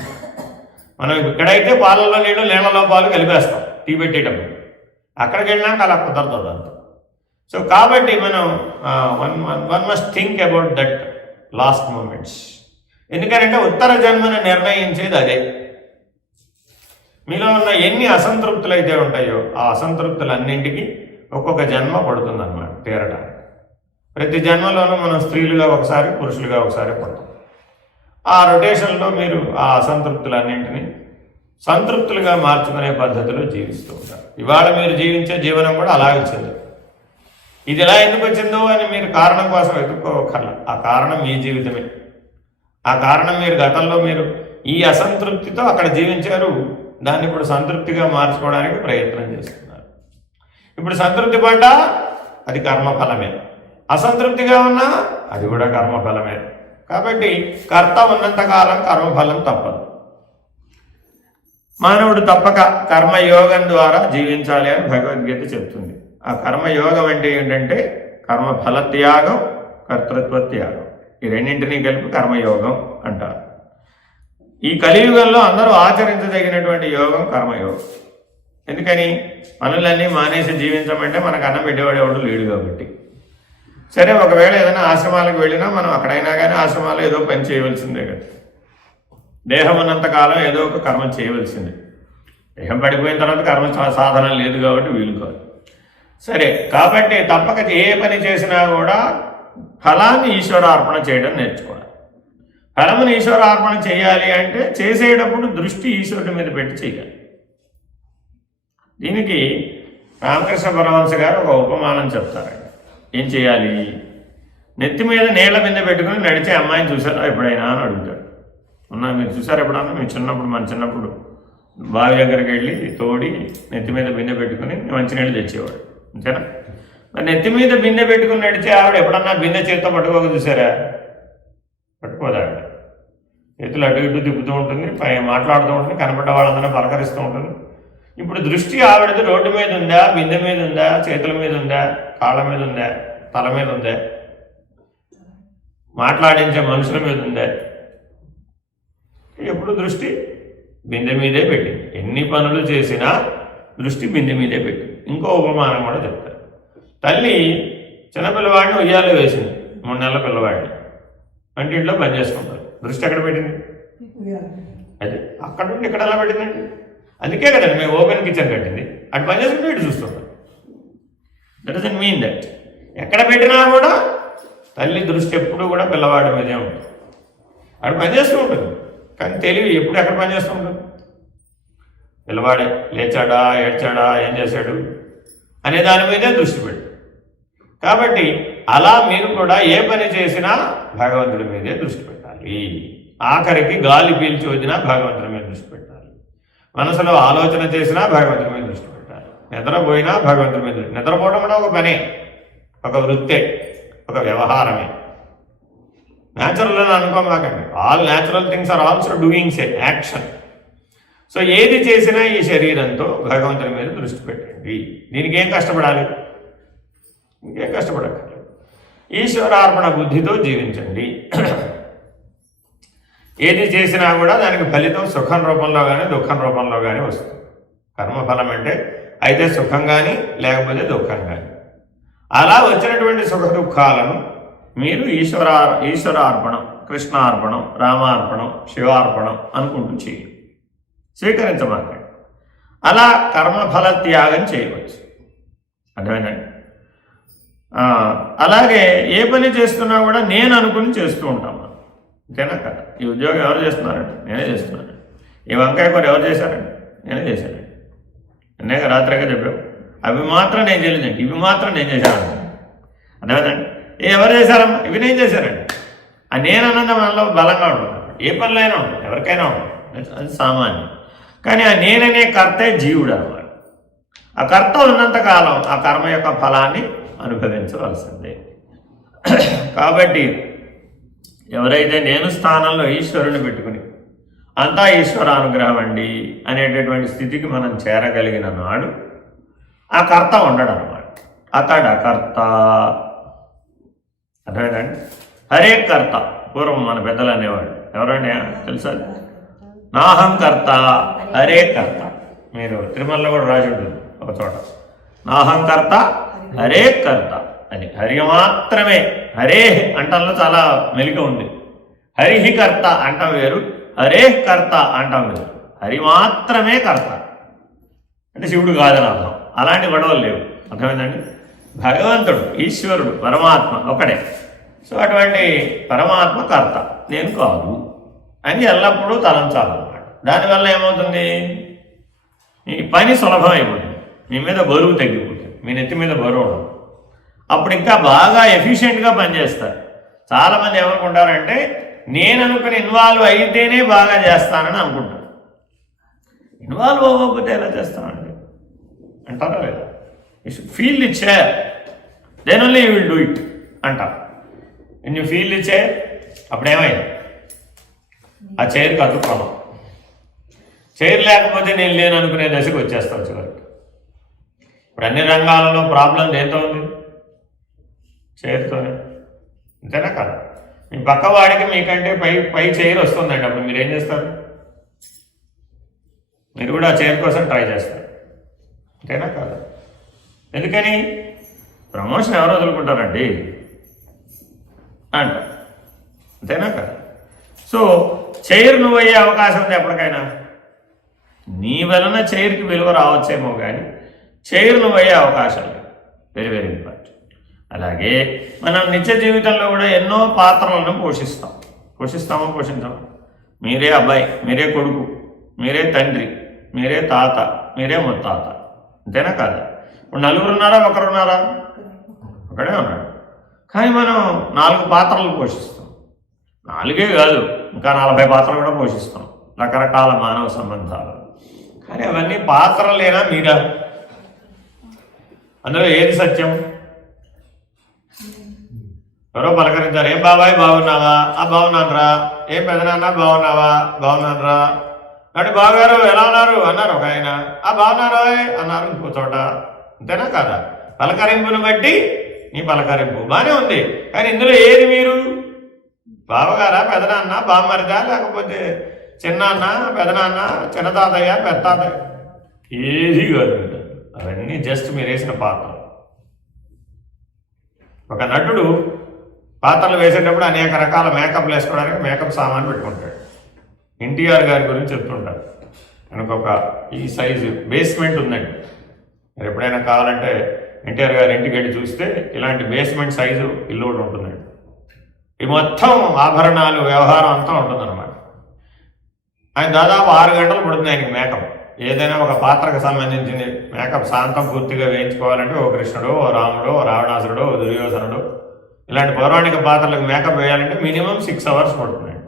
మనం ఇక్కడైతే పాలలో నీళ్ళు, నీళ్ళలో పాలు కలిపేస్తాం టీ పెట్టేటప్పుడు. అక్కడికి వెళ్ళినాక అలా కుదరదు అంత. సో కాబట్టి మనం one must think about that last moments. ఎందుకంటే ఉత్తర జన్మను నిర్ణయించేది అదే. మీలో ఉన్న ఎన్ని అసంతృప్తులు అయితే ఉంటాయో ఆ అసంతృప్తులన్నింటికి ఒక్కొక్క జన్మ పడుతుందన్నమాట తీరడానికి. ప్రతి జన్మలోనూ మనం స్త్రీలుగా ఒకసారి, పురుషులుగా ఒకసారి పడతాం. ఆ రొటేషన్లో మీరు ఆ అసంతృప్తులన్నింటినీ సంతృప్తులుగా మార్చుకునే పద్ధతిలో జీవిస్తూ ఉంటారు. ఇవాళ మీరు జీవించే జీవనం కూడా అలా వచ్చింది. ఇది ఎలా ఎందుకు వచ్చిందో అని మీరు కారణం కోసం వెతుక్కోకర్లా. ఆ కారణం మీ జీవితమే. ఆ కారణం మీరు గతంలో మీరు ఈ అసంతృప్తితో అక్కడ జీవించారు. దాన్ని ఇప్పుడు సంతృప్తిగా మార్చుకోవడానికి ప్రయత్నం చేస్తున్నారు. ఇప్పుడు సంతృప్తి పడ్డా అది కర్మఫలమే, అసంతృప్తిగా ఉన్నా అది కూడా కర్మఫలమే. కాబట్టి కర్త ఉన్నంతకాలం కర్మఫలం తప్పదు. మానవుడు తప్పక కర్మయోగం ద్వారా జీవించాలి అని భగవద్గీత చెప్తుంది. ఆ కర్మయోగం అంటే ఏంటంటే కర్మఫల త్యాగం, కర్తృత్వ త్యాగం. ఈ రెండింటినీ కలిపి కర్మయోగం అంటారు. ఈ కలియుగంలో అందరూ ఆచరించదగినటువంటి యోగం కర్మయోగం. ఎందుకని? పనులన్నీ మానేసి జీవించమంటే మనకు అన్నం పెట్టేవాడు ఎవడు లేడు కాబట్టి. సరే, ఒకవేళ ఏదైనా ఆశ్రమాలకు వెళ్ళినా మనం అక్కడైనా కానీ ఆశ్రమాల్లో ఏదో పని చేయవలసిందే కదా. దేహం ఉన్నంతకాలం ఏదో ఒక కర్మ చేయవలసిందే. దేహం పడిపోయిన తర్వాత కర్మ సాధన లేదు కాబట్టి వీలు కాదు. సరే, కాబట్టి తప్పక ఏ పని చేసినా కూడా ఫలాన్ని ఈశ్వరార్పణ చేయడం నేర్చుకోవాలి. ఫలమును ఈశ్వరార్పణ చేయాలి అంటే చేసేటప్పుడు దృష్టి ఈశ్వరుడి మీద పెట్టి చేయాలి. దీనికి రామకృష్ణ పరమహంస గారు ఒక ఉపమానం చెప్తారండి. ఏం చేయాలి? నెత్తి మీద నీళ్ల బిందె పెట్టుకుని నడిచే అమ్మాయిని చూసారా ఎప్పుడైనా అని అడుగుతాడు. మీరు చూసారు ఎప్పుడన్నా? మీ చిన్నప్పుడు, మన చిన్నప్పుడు బావి దగ్గరికి వెళ్ళి తోడి నెత్తి మీద బిందె పెట్టుకుని మంచినీళ్ళు తెచ్చేవాడు, అంతేనా? మరి నెత్తి మీద బిందె పెట్టుకుని నడిచే ఆవిడ ఎప్పుడన్నా బిందె చేత్తో పట్టుకోక చూసారా? పట్టుకోదా? చేతులు అటు ఇటు తిప్పుతూ ఉంటుంది, మాట్లాడుతూ ఉంటుంది, కనపడ్డ వాళ్ళందరూ పలకరిస్తూ ఉంటుంది. ఇప్పుడు దృష్టి ఆవిడది రోడ్డు మీద ఉందా, బిందె మీద ఉందా, చేతుల మీద ఉందా, కాళ్ళ మీద ఉందా, తల మీద ఉందా, మాట్లాడించే మనుషుల మీద ఉందా? ఎప్పుడు దృష్టి బిందె మీదే పెట్టింది. ఎన్ని పనులు చేసినా దృష్టి బిందె మీదే పెట్టింది. ఇంకో ఉపమానం కూడా చెప్తారు. తల్లి చిన్నపిల్లవాడిని ఉయ్యాలో వేసింది, 3 నెలల పిల్లవాడిని, వంటింట్లో పని చేసుకుంటారు. దృష్టి ఎక్కడ పెట్టింది? అది అక్కడ నుండి ఇక్కడ ఎలా పెట్టిందండి? అందుకే కదండి మేము ఓపెన్ కిచెన్ కట్టింది. అటు పని చేసుకుంటే ఇటు చూస్తుంటాం. దట్ డజంట్ మీన్ దట్ ఎక్కడ పెట్టినా కూడా తల్లి దృష్టి ఎప్పుడు కూడా పిల్లవాడి మీదే ఉంటుంది. అక్కడ పని చేస్తూ ఉంటుంది, కానీ తెలివి ఎప్పుడు ఎక్కడ పని చేస్తూ ఉంటుంది? పిల్లవాడే లేచాడా, ఏడ్చాడా, ఏం చేశాడు అనే దాని మీదే దృష్టి పెట్టు. కాబట్టి అలా మీరు కూడా ఏ పని చేసినా భగవంతుడి మీదే దృష్టి పెట్టాలి. ఆఖరికి గాలి పీల్చి వదినా భగవంతుడి మీద దృష్టి పెట్టాలి. మనసులో ఆలోచన చేసినా భగవంతుడి మీద దృష్టి పెట్టాలి. నిద్రపోయినా భగవంతుడి మీద దృష్టి. నిద్రపోవడం కూడా ఒక పనే, ఒక వృత్తే, ఒక వ్యవహారమే. న్యాచురల్ అని అనుకోమాకండి. All natural things are also doings a action. So ఏది చేసినా ఈ శరీరంతో భగవంతుడి మీద దృష్టి పెట్టండి. దీనికి ఏం కష్టపడాలి? ఇంకేం కష్టపడక్కర్లేదు. ఈశ్వరార్పణ బుద్ధితో జీవించండి. ఏది చేసినా కూడా దానికి ఫలితం సుఖం రూపంలో కానీ దుఃఖం రూపంలో కానీ వస్తుంది. కర్మఫలం అంటే అయితే సుఖం కానీ లేకపోతే దుఃఖం కానీ. అలా వచ్చినటువంటి సుఖ దుఃఖాలను మీరు ఈశ్వరార్పణం, కృష్ణార్పణం, రామార్పణం, శివార్పణం అనుకుంటూ చేయండి, స్వీకరించమాకండి. అలా కర్మఫల త్యాగం చేయవచ్చు. అర్థమైందండి? అలాగే ఏ పని చేస్తున్నా కూడా నేను అనుకుని చేస్తూ ఉంటాం. అంతేనా కదా? ఈ ఉద్యోగం ఎవరు చేస్తున్నారండి? నేనే చేస్తున్నాను. ఈ వంకాయ కూర ఎవరు చేశారండి? నేనే చేశానండి. అనేక రాత్రిగా చెప్పావు, అవి మాత్రం నేను చేయలేదండి, ఇవి మాత్రం నేను చేశానండి. అర్థమైందండి? ఎవరు చేశారమ్మా? ఇవి నేను చేశారండి. ఆ నేను అన్నది మనలో బలంగా ఉంటుంది. ఏ పనులు అయినా ఉంటుంది, ఎవరికైనా ఉంటుంది, అది సామాన్యం. కానీ ఆ నేననే కర్తే జీవుడు అన్నమాట. ఆ కర్త ఉన్నంతకాలం ఆ కర్మ యొక్క ఫలాన్ని అనుభవించవలసిందే. కాబట్టి ఎవరైతే నేను స్థానంలో ఈశ్వరుని పెట్టుకుని అంతా ఈశ్వరానుగ్రహం అండి అనేటటువంటి స్థితికి మనం చేరగలిగిన నాడు ఆ కర్త ఉండడు అన్నమాట. అతడు అకర్త. అర్థమైందండి? హరే కర్త. పూర్వం మన పెద్దలు అనేవాడు, ఎవరైనా తెలుసా? నాహంకర్త హరే కర్త. మీరు తిరుమలలో కూడా రాసి ఉంటుంది ఒక చోట, నాహంకర్త హరే కర్త అని. హరి మాత్రమే, హరే అంటంలో చాలా మెలిక ఉంది. హరిహి కర్త అంటాం వేరు, హరే కర్త అంటాం వేరు. హరి మాత్రమే కర్త అంటే శివుడు కాదని అర్థం. అలాంటి గొడవలు లేవు, అర్థమైందండి. భగవంతుడు, ఈశ్వరుడు, పరమాత్మ ఒకడే. సో అటువంటి పరమాత్మ కర్త, నేను కాదు అని ఎల్లప్పుడూ తలంచాలన్నమాట. దానివల్ల ఏమవుతుంది, మీ పని సులభం అయిపోతుంది, మీ మీద బరువు తగ్గిపోతుంది, మీ నెత్తి మీద బరువు ఉండదు. అప్పుడు ఇంకా బాగా ఎఫిషియెంట్గా పనిచేస్తారు. చాలామంది ఏమనుకుంటారంటే నేను అనుకుని ఇన్వాల్వ్ అయితేనే బాగా చేస్తానని అనుకుంటారు. ఇన్వాల్వ్ అవ్వకపోతే ఎలా చేస్తామండి అంటారా లేదా? You should feel the chair, then only you will do it అంటారు. And you feel the chair, అప్పుడేమైంది, ఆ చైర్కి అతుక్కోవడం. చైర్ లేకపోతే నేను లేను అనుకునే దశకు వచ్చేస్తాను చివరికి. ఇప్పుడు అన్ని రంగాలలో ప్రాబ్లం దేంతో ఉంది, చైర్తోనే, అంతేనా కదా? మీ పక్కవాడికి మీకంటే పై చైర్ వస్తుందండి, అప్పుడు మీరు ఏం చేస్తారు? మీరు కూడా ఆ చైర్ కోసం ట్రై చేస్తారు, అంతేనా కదా? ఎందుకని ప్రమోషన్ ఎవరు వదులుకుంటారండి అంట, అంతేనా కదా? సో చైర్ నువ్వు అయ్యే అవకాశం ఉంది ఎప్పటికైనా. నీ వలన చైర్కి విలువ రావచ్చేమో కానీ చైర్ నువ్వు అయ్యే అవకాశం లేదు. Very very important. అలాగే మనం నిత్య జీవితంలో కూడా ఎన్నో పాత్రలను పోషిస్తామో పోషించాము. మీరే అబ్బాయి, మీరే కొడుకు, మీరే తండ్రి, మీరే తాత, మీరే ముత్తాత, అంతేనా కాదా? ఇప్పుడు నలుగురు ఉన్నారా, ఒకరున్నారా? ఒకడే ఉన్నాడు. కానీ మనం 4 పాత్రలు పోషిస్తాం. 4 కాదు, ఇంకా 40 పాత్రలు కూడా పోషిస్తాం, రకరకాల మానవ సంబంధాలు. కానీ అవన్నీ పాత్రలేనా మీరా? అందులో ఏది సత్యం? ఎవరో పలకరించారు, ఏం బాబాయ్ బాగున్నావా? బాగున్నానరా. ఏం పెదనాన్న బాగున్నావా? బాగున్నానరా. అంటే బావగారు ఎలా ఉన్నారు అన్నారు ఒక ఆయన. బాగున్నారా అన్నారు ఇంకో చోట, అంతేనా కాదా? పలకరింపును బట్టి నీ పలకరింపు బాగానే ఉంది, కానీ ఇందులో ఏది మీరు? బావగారా, పెదనాన్న, బామ్మరిదా, లేకపోతే చిన్నాన్న, పెదనాన్న, చిన్న తాతయ్య, పెద్ద తాతయ్య? ఏది కాదు. అవన్నీ జస్ట్ మీరు వేసిన పాత్ర. ఒక నటుడు పాత్రలు వేసేటప్పుడు అనేక రకాల మేకప్లు వేసుకోవడానికి మేకప్ సామాన్ పెట్టుకుంటాడు. ఎన్టీఆర్ గారి గురించి చెప్తుంటారు, ఆయనకు ఒక ఈ సైజు బేస్మెంట్ ఉందండి. మీరు ఎప్పుడైనా కావాలంటే ఎన్టీఆర్ గారి ఇంటికి వెళ్ళి చూస్తే ఇలాంటి బేస్మెంట్ సైజు ఇల్లు కూడా ఉంటుందండి. ఈ మొత్తం ఆభరణాలు వ్యవహారం అంతా ఉంటుందన్నమాట. ఆయన దాదాపు 6 గంటలు పడుతుంది ఆయనకి మేకప్. ఏదైనా ఒక పాత్రకు సంబంధించింది మేకప్ శాంతం పూర్తిగా వేయించుకోవాలంటే ఓ కృష్ణుడు, ఓ రాముడు, ఓ రావణాసురుడు, ఓ దుర్యోధనుడు, ఇలాంటి పౌరాణిక పాత్రలకు మేకప్ వేయాలంటే మినిమం 6 అవర్స్ పడుతుందండి.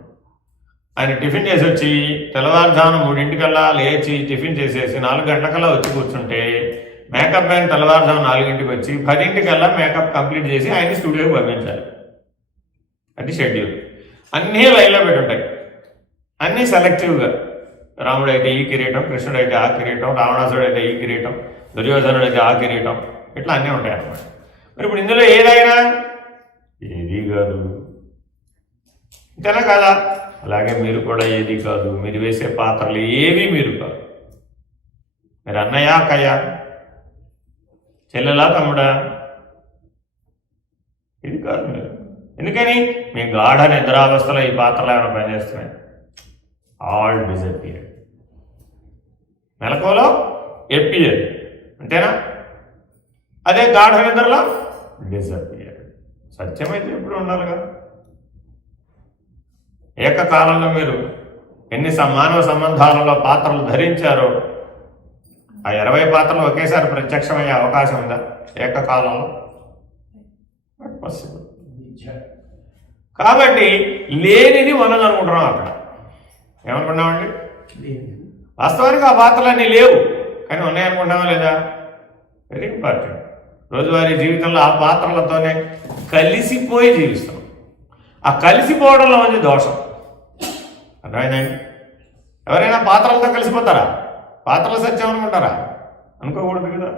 ఆయన టిఫిన్ చేసి వచ్చి తెల్లవారుజామున 3 లేచి టిఫిన్ చేసేసి 4 గంటలకల్లా వచ్చి కూర్చుంటే మేకప్ మ్యాన్ తెల్లవారుజామున 4 వచ్చి 10 మేకప్ కంప్లీట్ చేసి ఆయన స్టూడియోకి పంపించాలి. అది షెడ్యూల్. అన్నీ లైన్లో పెట్టుంటాయి, అన్నీ సెలెక్టివ్గా. రాముడు అయితే ఈ కిరీటం, కృష్ణుడు అయితే ఆ కిరీటం, రావణాసుడు అయితే ఈ కిరీటం, దుర్యోధనుడు అయితే ఆ కిరీటం, ఇట్లా అన్నీ ఉంటాయి అన్నమాట. మరి ఇప్పుడు ఇందులో ఏదైనా ఏది కాదు, ఇంతేనా కాదా? అలాగే మీరు కూడా ఏది కాదు. మీరు వేసే పాత్రలు ఏవి మీరు కాదు. మీరు అన్నయ్య, అక్కయ్య, చెల్లెలా, తమ్ముడా? ఇది కాదు మీరు. ఎందుకని? మీ గాఢ నిద్రావస్థలో ఈ పాత్రలు ఏమైనా పనిచేస్తున్నాయి? All disappear. మెలకువలో ఎపియర్, అంతేనా? అదే గాఢ నిద్రలో డిజపియర్. సత్యమైతే ఎప్పుడు ఉండాలిగా. ఏకకాలంలో మీరు ఎన్ని మానవ సంబంధాలలో పాత్రలు ధరించారో ఆ 20 పాత్రలు ఒకేసారి ప్రత్యక్షమయ్యే అవకాశం ఉందా ఏకకాలంలో? కాబట్టి లేనిది ఉన్నది అనుకుంటున్నాం. అక్కడ ఏమనుకున్నామండి? వాస్తవానికి ఆ పాత్రలన్నీ లేవు, కానీ ఉన్నాయనుకుంటామా లేదా? Very important. రోజువారీ జీవితంలో ఆ పాత్రలతోనే కలిసిపోయి జీవిస్తాం. ఆ కలిసిపోవడంలో ఉంది దోషం. అర్థమైందండి? ఎవరైనా పాత్రలతో కలిసిపోతారా? పాత్రలు సత్యం అనుకుంటారా? అనుకోకూడదు కదా,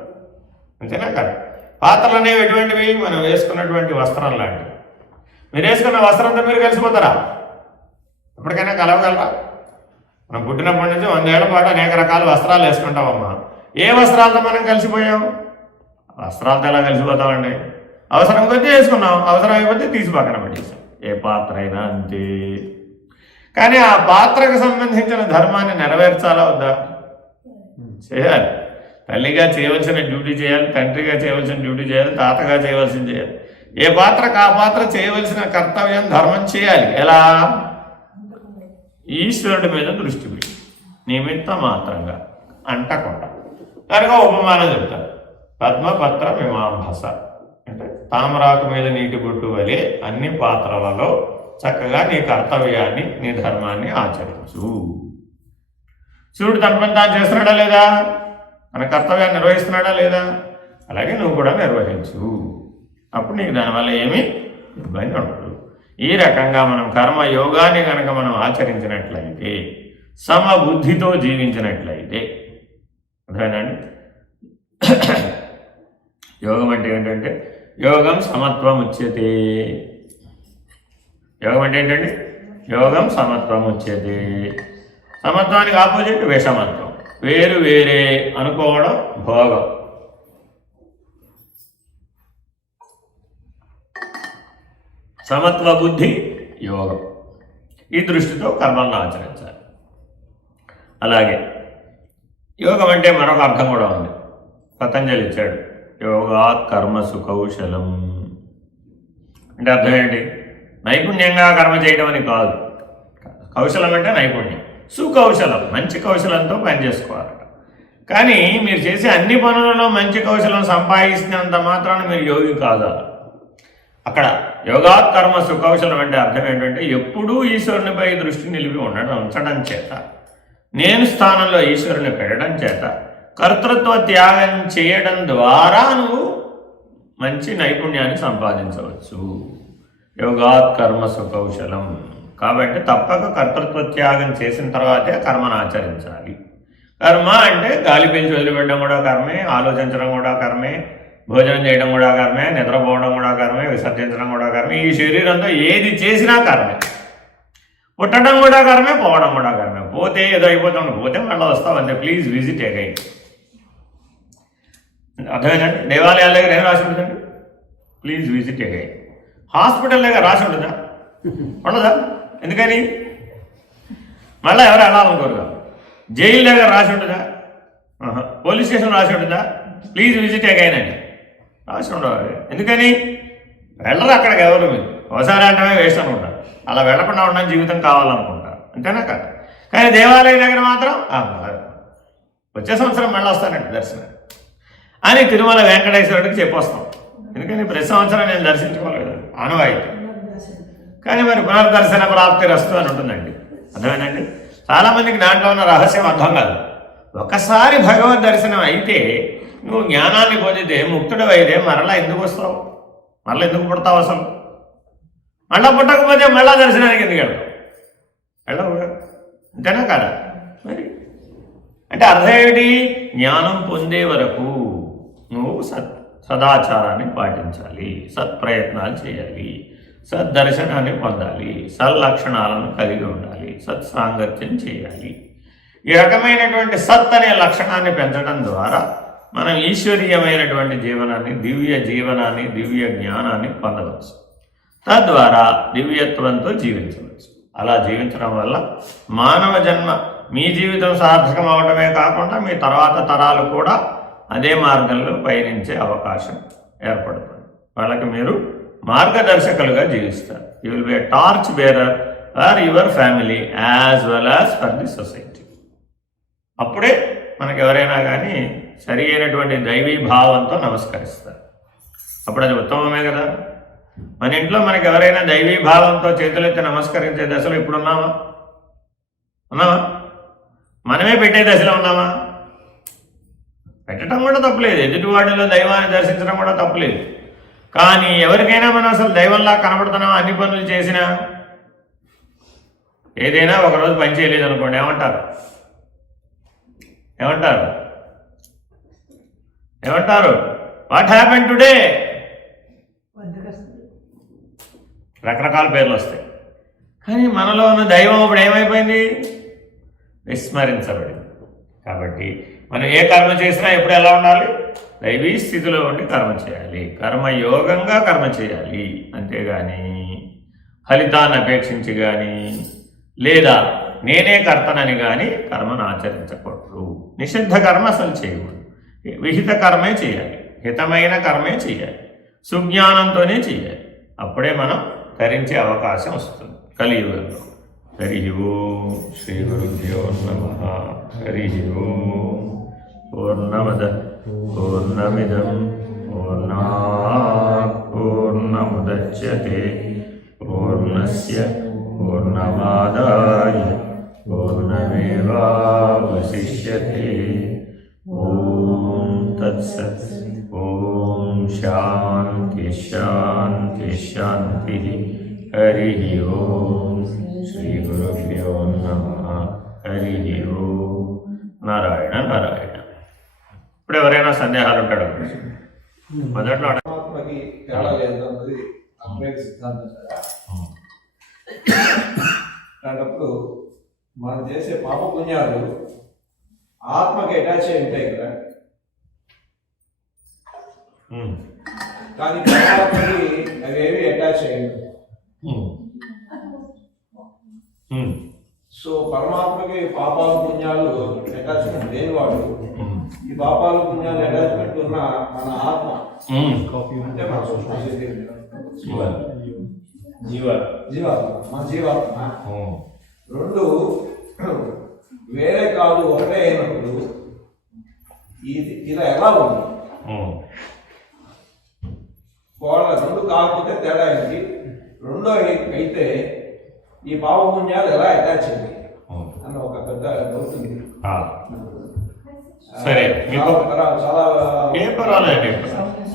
అంతేనా కదా? పాత్రలు అనేవి ఎటువంటివి? మనం వేసుకున్నటువంటి వస్త్రం లాంటివి. మీరు వేసుకున్న వస్త్రంతో మీరు కలిసిపోతారా? ఎప్పటికైనా కలవగలరా? మనం పుట్టినప్పటి నుంచి 100 ఏళ్ల పాటు అనేక రకాల వస్త్రాలు వేసుకుంటామమ్మా. ఏ వస్త్రాలతో మనం కలిసిపోయాం? వస్త్రాలతో ఎలా కలిసిపోతామండి? అవసరం కొద్దీ వేసుకున్నాం, అవసరం అయిపోతే తీసి పక్కన పెట్టేసాం. ఏ పాత్ర అయినా అంతే. కానీ ఆ పాత్రకు సంబంధించిన ధర్మాన్ని నెరవేర్చాలా వద్దా? చేయాలి. తల్లిగా చేయవలసిన డ్యూటీ చేయాలి, తండ్రిగా చేయవలసిన డ్యూటీ చేయాలి, తాతగా చేయవలసింది చేయాలి. ఏ పాత్రకు ఆ పాత్ర చేయవలసిన కర్తవ్యం ధర్మం చేయాలి. ఎలా? ఈశ్వరుడి మీద దృష్టి పెట్టి నిమిత్త మాత్రంగా అంటకుండా. కనుక ఉపమానం చెప్తారు. పద్మపత్ర మీమాంస అంటే తామరాకు మీద నీటి బొట్టు వలె అన్ని పాత్రలలో చక్కగా నీ కర్తవ్యాన్ని, నీ ధర్మాన్ని ఆచరించు. శివుడు తన పని తాను చేస్తున్నాడా లేదా? తన కర్తవ్యాన్ని నిర్వహిస్తున్నాడా లేదా? అలాగే నువ్వు కూడా నిర్వహించు. అప్పుడు నీకు దానివల్ల ఏమీ ఇబ్బంది ఉండదు. ఈ రకంగా మనం కర్మయోగాన్ని కనుక మనం ఆచరించినట్లయితే, సమబుద్ధితో జీవించినట్లయితే, అర్థమేనండి? యోగం అంటే ఏంటంటే యోగం సమత్వం ఉచ్యతే. యోగం అంటే ఏంటండి? యోగం సమత్వం ఉచ్యతే. సమత్వానికి ఆపోజిట్ విషమత్వం. వేరు వేరే అనుకోవడం భోగం. సమత్వ బుద్ధి యోగం. ఈ దృష్టితో కర్మలను ఆచరించాలి. అలాగే యోగం అంటే మరొక అర్థం కూడా ఉంది. పతంజలి ఇచ్చాడు. యోగాత్ కర్మసు కౌశలం అంటే అర్థం ఏంటి? నైపుణ్యంగా కర్మ చేయడం అని కాదు. కౌశలం అంటే నైపుణ్యం. సుకౌశలం మంచి కౌశలంతో పనిచేసుకోవాలట. కానీ మీరు చేసే అన్ని పనులలో మంచి కౌశలం సంపాదిస్తున్నంత మాత్రాన మీరు యోగి కాదా? అక్కడ యోగాత్ కర్మ సుకౌశలం అంటే అర్థం ఏంటంటే ఎప్పుడూ ఈశ్వరునిపై దృష్టి నిలిపి ఉంచడం చేత, నేను స్థానంలో ఈశ్వరుని పెట్టడం చేత, కర్తృత్వ త్యాగం చేయడం ద్వారా నువ్వు మంచి నైపుణ్యాన్ని సంపాదించవచ్చు. యోగాత్ కర్మ సుకౌశలం. కాబట్టి తప్పక కర్తృత్వ త్యాగం చేసిన తర్వాతే కర్మను ఆచరించాలి. కర్మ అంటే గాలి పీల్చి వదిలిపెట్టడం కూడా కర్మే, ఆలోచించడం కూడా కర్మే, భోజనం చేయడం కూడా కర్మే, నిద్రపోవడం కూడా కర్మే, విసర్జించడం కూడా కర్మే. ఈ శరీరంతో ఏది చేసినా కర్మే. పుట్టడం కూడా కర్మే, పోవడం కూడా కర్మే. పోతే ఏదో అయిపోతాం, పోతే మళ్ళీ వస్తావు అంతే. Please visit again. అర్థమైందండి? దేవాలయాల దగ్గర ఏం రాసి ఉంటుందండి? Please visit again. హాస్పిటల్ దగ్గర రాసి ఉంటుందా? ఉండదా? ఎందుకని? మళ్ళీ ఎవరు వెళ్ళాలనుకోరుగా. జైలు దగ్గర రాసి ఉంటుందా? పోలీస్ స్టేషన్ రాసి ఉంటుందా? ప్లీజ్ విజిట్ అగైన్ అని రాసి ఉండవు. ఎందుకని? వెళ్ళరు అక్కడికి ఎవరు. మీరు ఒకసారి అంటే వేస్ట్ అనుకుంటారు. అలా వెళ్లకుండా ఉండడం జీవితం కావాలనుకుంటారు. అంతేనా కదా? కానీ దేవాలయం దగ్గర మాత్రం వచ్చే సంవత్సరం మళ్ళీ వస్తానండి దర్శనం అని తిరుమల వెంకటేశ్వరుడికి చెప్పొస్తాం. ఎందుకని? ప్రతి సంవత్సరం నేను దర్శించుకోలేదు ఆనవాయితీ. కానీ మరి పునర్దర్శన ప్రాప్తి రస్తు అని ఉంటుందండి. అర్థమేనండి? చాలామందికి దాంట్లో ఉన్న రహస్యం అర్థం కాదు. ఒకసారి భగవద్ దర్శనం అయితే నువ్వు జ్ఞానాన్ని పొందితే, ముక్తుడు అయితే మరలా ఎందుకు వస్తావు? మళ్ళీ ఎందుకు పుడతావు? అసలు మళ్ళీ పుట్టకపోతే మళ్ళా దర్శనానికి ఎందుకు వెళ్తావు? వెళ్ళవు. అంతేనా కదా? మరి అంటే అర్థం ఏమిటి? జ్ఞానం పొందే వరకు నువ్వు సదాచారాన్ని పాటించాలి, సత్ప్రయత్నాలు చేయాలి, సద్దర్శనాన్ని పొందాలి, సల్లక్షణాలను కలిగి ఉండాలి, సత్సాంగత్యం చేయాలి. ఈ రకమైనటువంటి సత్ అనే లక్షణాన్ని పెంచడం ద్వారా మనం ఈశ్వరీయమైనటువంటి జీవనాన్ని, దివ్య జీవనాన్ని, దివ్య జ్ఞానాన్ని పొందవచ్చు. తద్వారా దివ్యత్వంతో జీవించవచ్చు. అలా జీవించడం వల్ల మానవ జన్మ, మీ జీవితం సార్థకం అవడమే కాకుండా మీ తర్వాత తరాలు కూడా అదే మార్గంలో పయనించే అవకాశం ఏర్పడుతుంది. వాళ్ళకి మీరు మార్గదర్శకులుగా జీవిస్తారు. You will be a torch bearer for your family as well as for the society. అప్పుడే మనకు ఎవరైనా కానీ సరి అయినటువంటి దైవీ భావంతో నమస్కరిస్తారు. అప్పుడు అది ఉత్తమమే కదా. మన ఇంట్లో మనకు ఎవరైనా దైవీ భావంతో చేతులెత్తి నమస్కరించే దశలో ఇప్పుడు ఉన్నామా? మనమే పెట్టే దశలో ఉన్నామా? పెట్టడం కూడా తప్పులేదు, ఎదుటివాడిలో దైవాన్ని దర్శించడం కూడా తప్పులేదు. కానీ ఎవరికైనా మనం అసలు దైవంలా కనబడుతున్నామా? అన్ని పనులు చేసినా ఏదైనా ఒకరోజు పని చేయలేదు అనుకోండి, ఏమంటారు? What happen today? రకరకాల పేర్లు వస్తాయి. కానీ మనలో ఉన్న దైవం అప్పుడు ఏమైపోయింది? విస్మరించబడింది. కాబట్టి మనం ఏ కర్మ చేసినా ఎప్పుడు ఎలా ఉండాలి? దైవీ స్థితిలో ఉండి కర్మ చేయాలి, కర్మయోగంగా కర్మ చేయాలి. అంతేగాని ఫలితాన్ని అపేక్షించి కానీ లేదా నేనే కర్తనని కానీ కర్మను ఆచరించకూడదు. నిషిద్ధ కర్మ అసలు చేయకూడదు. విహిత కర్మే చేయాలి, హితమైన కర్మే చేయాలి, సుజ్ఞానంతోనే చేయాలి. అప్పుడే మనం తరించే అవకాశం వస్తుంది కలియుగంలో. హరి ఓం శ్రీ గురుభ్యో నమః. హరి ఓం. పూర్ణమద పూర్ణమిదం పూర్ణాత్ పూర్ణముదచ్యతే పూర్ణస్య పూర్ణమాదాయ పూర్ణమేవావశిష్యతే. ఓం తత్సత్. ఓం శాంతి శాంతి శాంతి. హరి ఓం శ్రీ గురుభ్యో నమః. హరి ఓం. నారాయణ నారాయణ. ఇప్పుడు ఎవరైనా సందేహాలు ఉంటాడు మొదట్లో పరమాత్మకి తేడా లేదు అన్నది అద్వైత సిద్ధాంతం కదా. అలాంటప్పుడు మనం చేసే పాప పుణ్యాలు ఆత్మకి అటాచ్ అయి ఉంటాయి కదా, కానీ పరమాత్మకి అవేవి అటాచ్ అయ్యాయి. సో పరమాత్మకి పాపాలు పుణ్యాలు అటాచ్మెంట్ లేని వాడు, ఈ పాపాలు పుణ్యాలు అటాచ్మెంట్ ఉన్న మన ఆత్మ అంటే మన సూక్ష్మ శరీరం జీవాత్మ, మన జీవాత్మ రెండు వేరే కాదు ఒకటే అయినప్పుడు ఇలా ఎలా ఉంది? వాళ్ళ రెండు కాకపోతే తేడా అయింది. రెండో అయితే ఈ పాప పుణ్యాలు ఎలా అటాచ్ అయింది అన్న ఒక పెద్ద డౌట్ ఉంది. సరే, మీకు చాలా ఏం పర్వాలేదు,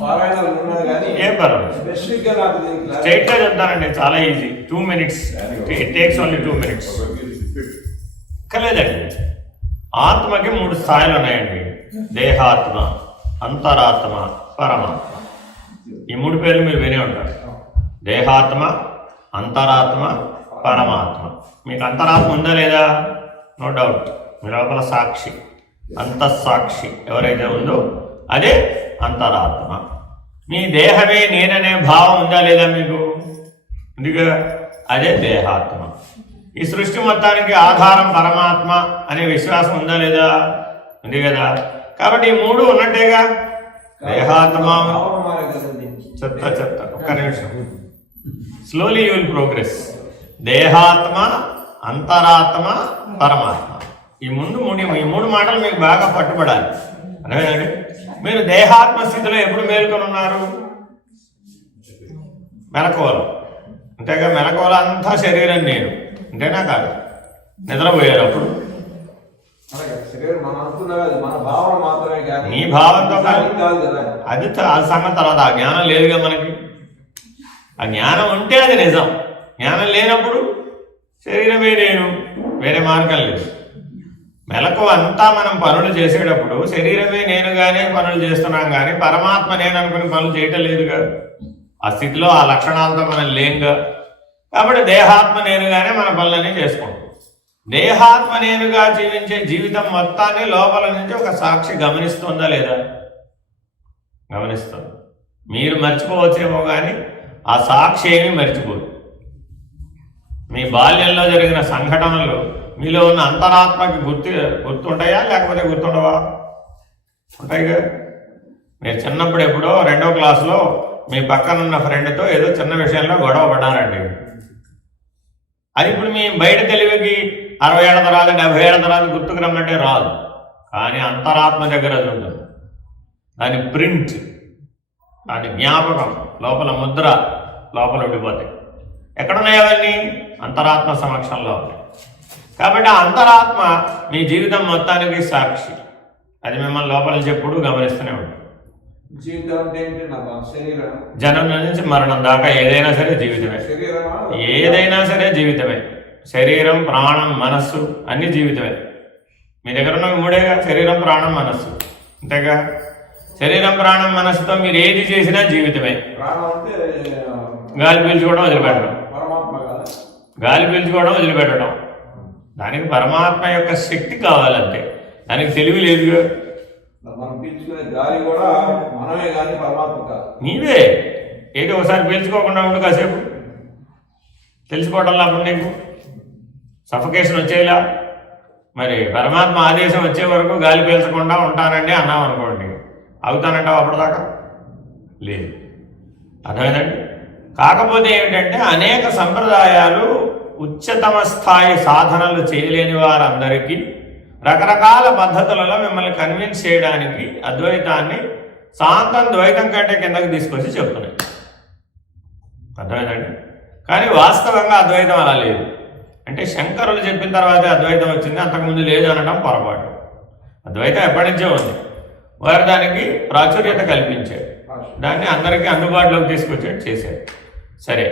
పారాయణాలు ఉన్నది కానీ ఏం పర్వాలేదు. స్పెసిఫిక్ గా నాకు స్ట్రైట్ గా చెప్తానండి, చాలా easy. 2 minutes. It takes only 2 minutes. లేదండి, ఆత్మకి 3 స్థాయిలు ఉన్నాయండి. దేహాత్మ, అంతరాత్మ, పరమాత్మ. ఈ 3 పేర్లు మీరు వినే ఉంటారు. దేహాత్మ, అంతరాత్మ, పరమాత్మ. మీకు అంతరాత్మ ఉందా లేదా? No doubt. మీ లోపల సాక్షి, అంతఃసాక్షి ఎవరైతే ఉందో అదే అంతరాత్మ. మీ దేహమే నేననే భావం ఉందా లేదా మీకు? ఉందిగా, అదే దేహాత్మ. ఈ సృష్టి మొత్తానికి ఆధారం పరమాత్మ అనే విశ్వాసం ఉందా లేదా? ఉంది కదా. కాబట్టి ఈ 3 ఉన్నట్టేగా. దేహాత్మ, చెత్త ఒక్క నిమిషం, స్లోలీ యూ విల్ ప్రోగ్రెస్. దేహాత్మ, అంతరాత్మ, పరమాత్మ. ఈ 3 మాటలు మీకు బాగా పట్టుబడాలి. అర్థమేనండి? మీరు దేహాత్మ స్థితిలో ఎప్పుడు మేల్కొని ఉన్నారు? మెలకువలో. అంతేగా, మెలకువలో అంతా శరీరం నేను అంతేనా కాదు? నిద్రపోయారు అప్పుడు మన భావన మాత్రమే కానీ నీ భావంతో కాదు కదా. అది సంగతి తర్వాత. ఆ జ్ఞానం లేదుగా మనకి. ఆ జ్ఞానం ఉంటే అది నిజం. జ్ఞానం లేనప్పుడు శరీరమే నేను, వేరే మార్గం లేదు. మెలకు అంతా మనం పనులు చేసేటప్పుడు శరీరమే నేనుగానే పనులు చేస్తున్నాం, కానీ పరమాత్మ నేను అనుకుని పనులు చేయటం లేదుగా. ఆ స్థితిలో ఆ లక్షణాలతో మనం లేంగా. కాబట్టి దేహాత్మ నేనుగానే మన పనులన్నీ చేసుకుంటాం. దేహాత్మ నేనుగా జీవించే జీవితం మొత్తాన్ని లోపల నుంచి ఒక సాక్షి గమనిస్తుందా లేదా? గమనిస్తుంది. మీరు మర్చిపోవచ్చేమో కానీ ఆ సాక్షి ఏమీ మర్చిపోదు. మీ బాల్యంలో జరిగిన సంఘటనలు మీలో ఉన్న అంతరాత్మకి గుర్తుంటాయా లేకపోతే గుర్తుండవా? ఉంటాయిగా. మీరు చిన్నప్పుడు ఎప్పుడో 2వ క్లాసులో మీ పక్కనున్న ఫ్రెండ్తో ఏదో చిన్న విషయంలో గొడవ పడ్డారండి. అది ఇప్పుడు మీ బయట తెలివికి 60 ఏళ్ల తర్వాత 70 ఏళ్ల తర్వాత గుర్తుకు రమ్మంటే రాదు. కానీ అంతరాత్మ దగ్గర అది ఉంటుంది. దాని ప్రింట్, దాని జ్ఞాపకం, లోపల ముద్ర లోపల ఉండిపోతాయి. ఎక్కడున్నాయి అవన్నీ? అంతరాత్మ సమక్షంలో ఉన్నాయి. కాబట్టి ఆ అంతరాత్మ మీ జీవితం మొత్తానికి సాక్షి. అది మిమ్మల్ని లోపల చెప్పుడు గమనిస్తూనే ఉంటుంది. జీవితం అంటే ఏంటి? నాకు శరీరం, జనం నుంచి మరణం దాకా ఏదైనా సరే జీవితమే. ఏదైనా సరే జీవితమే. శరీరం, ప్రాణం, మనస్సు అన్ని జీవితమే. మీ దగ్గర ఉన్న 3ఏగా, శరీరం, ప్రాణం, మనస్సు. అంతేగా. శరీరం, ప్రాణం, మనస్సుతో మీరు ఏది చేసినా జీవితమే. గాలి పీల్చుకోవడం వదిలిపెట్టడం, గాలి పీల్చుకోవడం వదిలిపెట్టడం. దానికి పరమాత్మ యొక్క శక్తి కావాలంటే. దానికి తెలివి లేదుగా. మనం పీల్చుకునే గాలి కూడా మనమే కానీ పరమాత్మ కాదు. నీవే ఏదో ఒకసారి పీల్చుకోకుండా ఉండు కాసేపు, తెలిసిపోవటంలా అప్పుడు నీకు సఫకేషన్ వచ్చేలా. మరి పరమాత్మ ఆదేశం వచ్చే వరకు గాలి పీల్చకుండా ఉంటానండి అన్నాం అనుకోండి, అవుతానంటావు అప్పటిదాకా? లేదు. అర్థమైందండి? కాకపోతే ఏమిటంటే అనేక సంప్రదాయాలు ఉच्चతమ స్థాయి సాధనలు చేయలేని వారందరికీ రకరకాల పద్ధతులలో మిమ్మల్ని కన్విన్స్ చేయడానికి అద్వైతాన్ని శాంతం ద్వైతం కంటే కిందకి తీసుకొచ్చి చెప్తున్నాయి. అర్థమైందండి? కానీ వాస్తవంగా అద్వైతం అలా లేదు. అంటే శంకరులు చెప్పిన తర్వాతే అద్వైతం వచ్చింది, అంతకుముందు లేదు అనడం పొరపాటు. అద్వైతం ఎప్పటి నుంచో ఉంది, వారు దానికి ప్రాచుర్యత కల్పించారు, దాన్ని అందరికీ అందుబాటులోకి తీసుకొచ్చేట్టు చేశారు. సరే,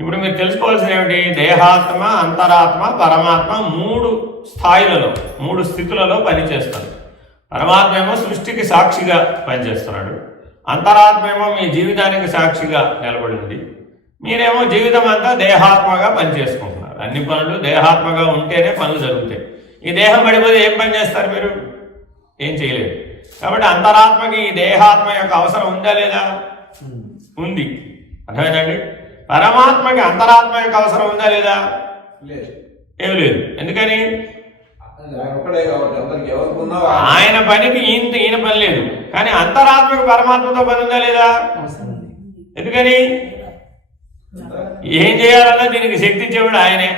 ఇప్పుడు మీరు తెలుసుకోవాల్సిన ఏమిటి? దేహాత్మ, అంతరాత్మ, పరమాత్మ 3 స్థాయిలలో 3 స్థితులలో పనిచేస్తాడు. పరమాత్మ ఏమో సృష్టికి సాక్షిగా పనిచేస్తున్నాడు, అంతరాత్మ ఏమో మీ జీవితానికి సాక్షిగా నిలబడింది, మీరేమో జీవితం అంతా దేహాత్మగా పనిచేసుకుంటున్నారు. అన్ని పనులు దేహాత్మగా ఉంటేనే పనులు జరుగుతాయి. ఈ దేహం పడిపోతే ఏం పని చేస్తారు మీరు? ఏం చేయలేదు. కాబట్టి అంతరాత్మకి ఈ దేహాత్మ యొక్క అవసరం ఉందా లేదా? ఉంది. అర్థమైందండి? పరమాత్మకి అంతరాత్మ యొక్క అవసరం ఉందా లేదా? ఏం లేదు. ఎందుకని? ఆయన పనికి ఈయన పని లేదు, కానీ అంతరాత్మకి పరమాత్మతో పని ఉందా లేదా? ఎందుకని? ఏం చేయాలన్నా దీనికి శక్తి ఇచ్చేవాడు ఆయనే,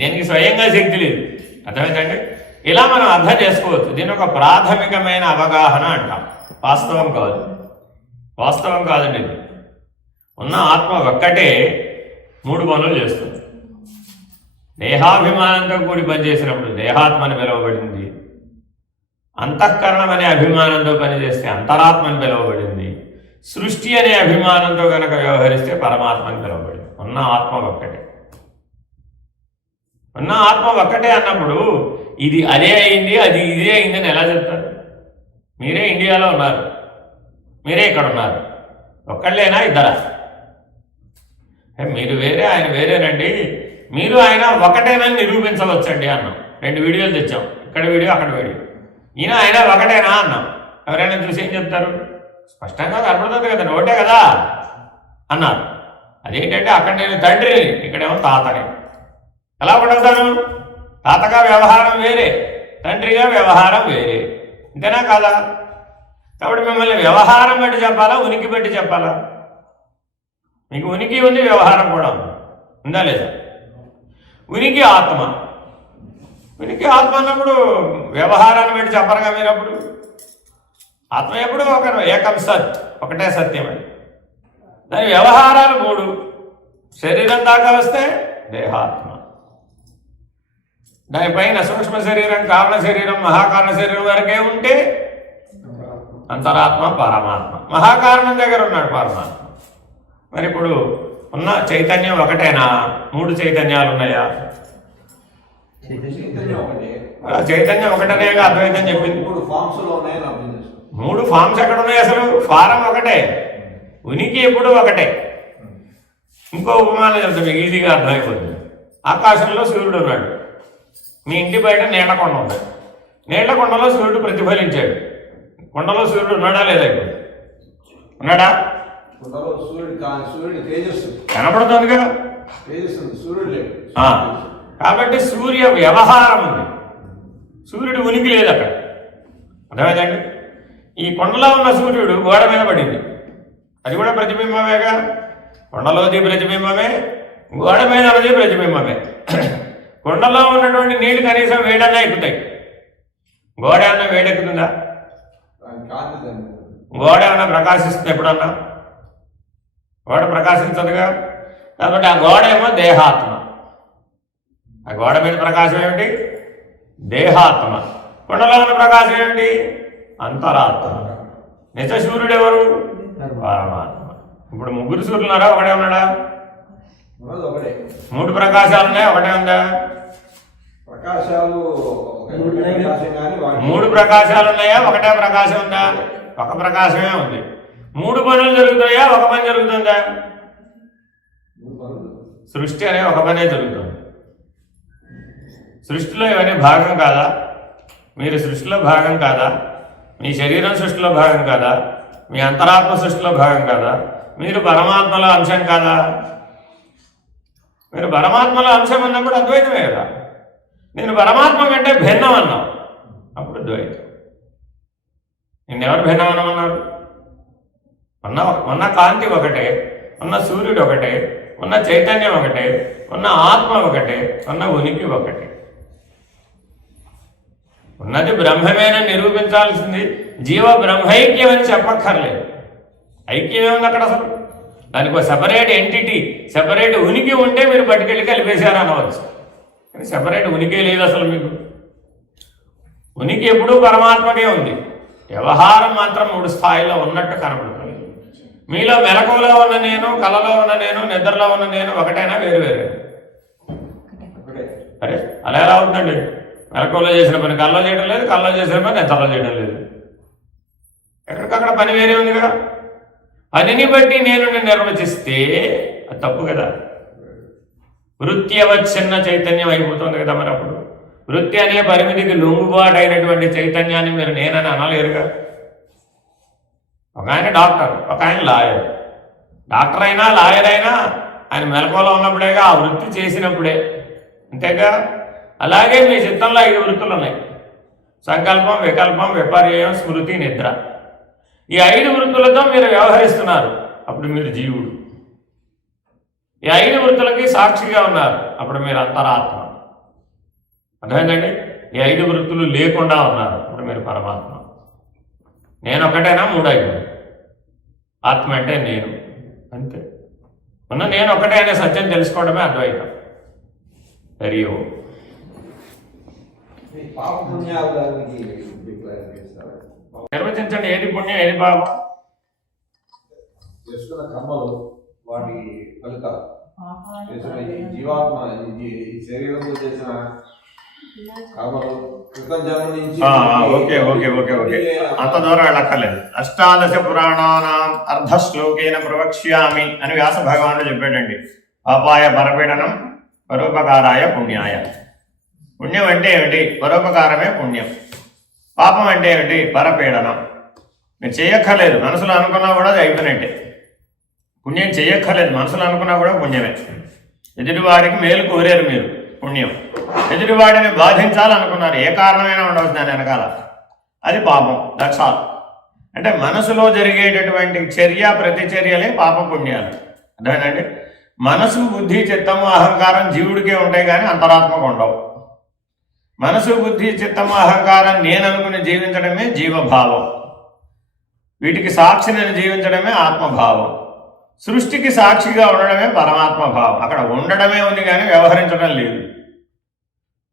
దీనికి స్వయంగా శక్తి లేదు. అర్థమైందండి? ఇలా మనం అర్థం చేసుకోవచ్చు. దీని ఒక ప్రాథమికమైన అవగాహన అంటాం. వాస్తవం కాదు, వాస్తవం కాదండి. ఇది ఉన్న ఆత్మ ఒక్కటే 3 పనులు చేస్తుంది. దేహాభిమానంతో కూడి పనిచేసినప్పుడు దేహాత్మని పిలువబడింది, అంతఃకరణం అనే అభిమానంతో పనిచేస్తే అంతరాత్మని పిలువబడింది, సృష్టి అనే అభిమానంతో కనుక వ్యవహరిస్తే పరమాత్మని పిలువబడింది. ఉన్న ఆత్మ ఒక్కటే. ఉన్న ఆత్మ ఒక్కటే అన్నప్పుడు ఇది అదే అయింది, అది ఇదే అయింది అని ఎలా చెప్తారు? మీరే ఇండియాలో ఉన్నారు, మీరే ఇక్కడ ఉన్నారు, ఒక్కళ్ళేనా ఇద్దరా? మీరు వేరే ఆయన వేరేనండి, మీరు ఆయన ఒకటేనని నిరూపించవచ్చండి అన్నాం. 2 వీడియోలు తెచ్చాం, ఇక్కడ వీడియో అక్కడ వీడియో. ఈయన ఆయన ఒకటేనా అన్నాం. ఎవరైనా చూసి ఏం చెప్తారు? స్పష్టంగా కనపడుతుంది కదా, ఒకటే కదా అన్నారు. అదేంటంటే అక్కడ నేను తండ్రిని, ఇక్కడేమో తాతని. ఎలా పడుతాను? తాతగా వ్యవహారం వేరే, తండ్రిగా వ్యవహారం వేరే. ఇంతేనా కాదా? కాబట్టి మిమ్మల్ని వ్యవహారం బట్టి చెప్పాలా, ఉనికి బట్టి చెప్పాలా? మీకు ఉనికి ఉంది, వ్యవహారం కూడా ఉంది. ఉందా లేదా? ఉనికి ఆత్మ. ఉనికి ఆత్మ అన్నప్పుడు వ్యవహారాన్ని బట్టి చెప్పరుగా మీరు. అప్పుడు ఆత్మ ఎప్పుడు ఒక ఏకం సత్, ఒకటే సత్యం. అది దాని వ్యవహారాలు 3. శరీరం దాకా వస్తే దేహాత్మ, దానిపైన సూక్ష్మ శరీరం, కారణ శరీరం, మహాకారణ శరీరం వరకే ఉంటే అంతరాత్మ, పరమాత్మ. మహాకారణం దగ్గర ఉన్నాడు పరమాత్మ. మరి ఇప్పుడు ఉన్న చైతన్యం ఒకటేనా? 3 చైతన్యాలు ఉన్నాయా? చైతన్యం ఒకటనేగా అద్వైతం చెప్పింది. 3 ఫామ్స్ ఎక్కడ ఉన్నాయి? అసలు ఫారం ఒకటే, ఉనికి ఎప్పుడు ఒకటే. ఇంకో ఉపమానం చెప్తా, మీకు ఈజీగా అర్థమైపోతుంది. ఆకాశంలో సూర్యుడు ఉన్నాడు, మీ ఇంటి బయట నీళ్ల కొండ ఉంది. నీళ్ల కొండలో సూర్యుడు ప్రతిఫలించాడు. కొండలో సూర్యుడు ఉన్నాడా లేదా? ఇప్పుడు ఉన్నాడా? కనపడుతుందిగా. కాబట్టి సూర్య వ్యవహారం ఉంది, సూర్యుడు ఉనికి లేదు అక్కడ. అర్థమైందండి? ఈ కొండలో ఉన్న సూర్యుడు గోడ మీద పడింది, అది కూడా ప్రతిబింబమేగా. కొండలోది ప్రతిబింబమే, గోడ మీద ఉన్నది ప్రతిబింబమే. కొండలో ఉన్నటువంటి నీళ్లు కనీసం వేడన్నా ఎక్కుతాయి, గోడ ఏమన్నా వేడెక్కుతుందా? గోడ ఏమన్నా ప్రకాశిస్తుంది ఎప్పుడన్నా? గోడ ప్రకాశించదుగా. కాబట్టి ఆ గోడ ఏమో దేహాత్మ. ఆ గోడ మీద ప్రకాశం ఏమిటి? దేహాత్మ. కొండలో ఉన్న ప్రకాశం ఏమిటి? అంతరాత్మ. నిజ సూర్యుడు ఎవరు? పరమాత్మ. ఇప్పుడు 3 సూర్యులు ఉన్నారా? ఒకటే ఉన్నాడా? 3 ప్రకాశాలు ఉన్నాయి, ఒకటే ఉందా? 3 ప్రకాశాలు ఉన్నాయా? ఒకటే ప్రకాశం ఉందా? ఒక ప్రకాశమే ఉంది. 3 పనులు జరుగుతాయా? ఒక పని జరుగుతుందా? సృష్టి అనే ఒక పనే జరుగుతుంది. సృష్టిలో ఇవన్నీ భాగం కాదా? మీరు సృష్టిలో భాగం కాదా? మీ శరీరం సృష్టిలో భాగం కాదా? మీ అంతరాత్మ సృష్టిలో భాగం కాదా? మీరు పరమాత్మలో అంశం కాదా? మీరు పరమాత్మలో అంశం అన్నప్పుడు అద్వైతమే కదా. నేను పరమాత్మ కంటే భిన్నం అన్నాం, అప్పుడు ద్వైతం. నిన్నెవరు భిన్నం అన్నామన్నారు? ఉన్న కాంతి ఒకటే, ఉన్న సూర్యుడు ఒకటే, ఉన్న చైతన్యం ఒకటే, ఉన్న ఆత్మ ఒకటే, ఉన్న ఉనికి ఒకటే. ఉన్నది బ్రహ్మమేనని నిరూపించాల్సింది జీవ బ్రహ్మైక్యం అని చెప్పక్కర్లేదు. ఐక్యం ఏముంది అక్కడ అసలు? దానికి ఒక సెపరేట్ ఎంటిటీ, సెపరేట్ ఉనికి ఉంటే మీరు పట్టుకెళ్ళి కలిపేశారు అనవచ్చు. కానీ సెపరేట్ ఉనికి లేదు అసలు. మీకు ఉనికి ఎప్పుడూ పరమాత్మకే ఉంది. వ్యవహారం మాత్రం 3 స్థాయిలో ఉన్నట్టు కనపడుతుంది. మీలో మెలకువలో ఉన్న నేను, కళలో ఉన్న నేను, నిద్రలో ఉన్న నేను ఒకటైనా వేరు వేరే? అరే అలా ఎలా అవుతుందండి? మెలకువలో చేసిన పని కళ్ళలో చేయడం లేదు, కళ్ళలో చేసిన పని నిద్రలో చేయడం లేదు. ఎక్కడికక్కడ పని వేరే ఉంది కదా. పనిని బట్టి నేను నిర్వచిస్తే అది తప్పు కదా. వృత్యవచ్ఛిన్న చైతన్యం అయిపోతుంది కదా. మరి అప్పుడు వృత్తి అనే పరిమితికి లొంగుబాటు అయినటువంటి చైతన్యాన్ని మీరు నేనని అనలేరుగా. ఒక ఆయన డాక్టర్, ఒక ఆయన లాయర్. డాక్టర్ అయినా లాయర్ అయినా ఆయన మెలకువలో ఉన్నప్పుడేగా, ఆ వృత్తి చేసినప్పుడే, అంతేగా. అలాగే మీ చిత్తంలో 5 వృత్తులు ఉన్నాయి: సంకల్పం, వికల్పం, విపర్యయం, స్మృతి, నిద్ర. ఈ 5 వృత్తులతో మీరు వ్యవహరిస్తున్నారు, అప్పుడు మీరు జీవుడు. ఈ 5 వృత్తులకి సాక్షిగా ఉన్నారు, అప్పుడు మీరు అంతరాత్మ. అర్థమైందండి? ఈ 5 వృత్తులు లేకుండా ఉన్నారు, అప్పుడు మీరు పరమాత్మ. నేను ఒకటేనా? 3 5. ఆత్మ అంటే నేను, అంతే. ఉన్న నేను ఒకటే అనే సత్యం తెలుసుకోవడమే అద్వైతం. హరియో నిర్వచించండి. ఏది పుణ్యం, ఏది పాపం? చేసుకున్న కర్మలు, వాటి ఫలితాలు. జీవాత్మ ఈ శరీరంతో చేసిన కర్మలు కృతం జన్మ నుంచి. ఓకే ఓకే ఓకే ఓకే అంత దూరం వెళ్ళక్కర్లేదు. 18 పురాణానాం అర్ధశ్లోకేన ప్రవక్ష్యామి అని వ్యాస భగవానుడు చెప్పాడండి. పాపాయ పరపీడనం, పరోపకారాయ పుణ్యాయ. పుణ్యం అంటే ఏమిటి? పరోపకారమే పుణ్యం. పాపం అంటే ఏమిటి? పరపీడనం. మీరు చేయక్కర్లేదు, మనసులో అనుకున్నా కూడా అది అయిపోయినట్టే. పుణ్యం చేయక్కర్లేదు, మనసులో అనుకున్నా కూడా పుణ్యమే. ఎదుటివాడికి మేలు కోరారు మీరు, పుణ్యం. ఎదుటివాడిని బాధించాలనుకున్నారు, ఏ కారణమైనా ఉండవచ్చు దాని వెనకాల, అది పాపం. That's all. అంటే మనసులో జరిగేటటువంటి చర్య, ప్రతిచర్యలే పాప పుణ్యాలు. అర్థమేనండి? మనసు, బుద్ధి, చిత్తము, అహంకారం జీవుడికే ఉంటాయి కానీ అంతరాత్మకు ఉండవు. మనసు, బుద్ధి, చిత్తము, అహంకారం నేను అనుకుని జీవించడమే జీవభావం. వీటికి సాక్షిని జీవించడమే ఆత్మభావం. సృష్టికి సాక్షిగా ఉండడమే పరమాత్మ భావం. అక్కడ ఉండడమే ఉంది కానీ వ్యవహరించడం లేదు.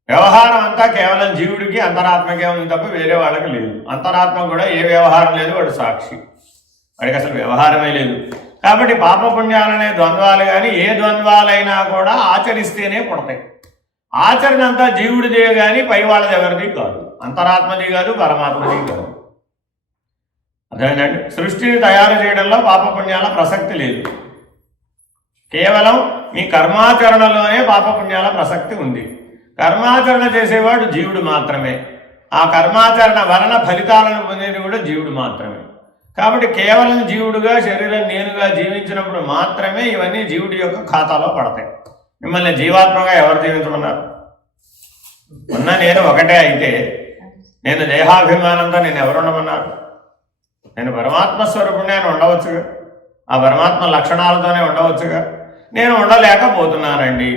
వ్యవహారం అంతా కేవలం జీవుడికి, అంతరాత్మకే ఉంది తప్ప వేరే వాళ్ళకి లేదు. అంతరాత్మ కూడా ఏ వ్యవహారం లేదు, వాడు సాక్షి. వాడికి అసలు వ్యవహారమే లేదు. కాబట్టి పాపపుణ్యాలనే ద్వంద్వాలు కానీ ఏ ద్వంద్వాలైనా కూడా ఆచరిస్తేనే పుడతాయి. ఆచరణ అంతా జీవుడిదే కానీ పై వాళ్ళది ఎవరిది కాదు. అంతరాత్మది కాదు, పరమాత్మది కాదు. అర్థమైందండి? సృష్టిని తయారు చేయడంలో పాపపుణ్యాల ప్రసక్తి లేదు. కేవలం మీ కర్మాచరణలోనే పాపపుణ్యాల ప్రసక్తి ఉంది. కర్మాచరణ చేసేవాడు జీవుడు మాత్రమే. ఆ కర్మాచరణ వలన ఫలితాలను పొందేది కూడా జీవుడు మాత్రమే. కాబట్టి కేవలం జీవుడుగా, శరీరం నేనుగా జీవించినప్పుడు మాత్రమే ఇవన్నీ జీవుడి యొక్క ఖాతాలో పడతాయి. మిమ్మల్ని జీవాత్మగా ఎవరు జీవించమన్నారు? ఉన్న నేను ఒకటే అయితే నేను దేహాభిమానంతో నేను ఎవరు ఉండమన్నారు? నేను పరమాత్మ స్వరూపుణ్ణి అని ఉండవచ్చుగా, ఆ పరమాత్మ లక్షణాలతోనే ఉండవచ్చుగా. నేను ఉండలేకపోతున్నానండి.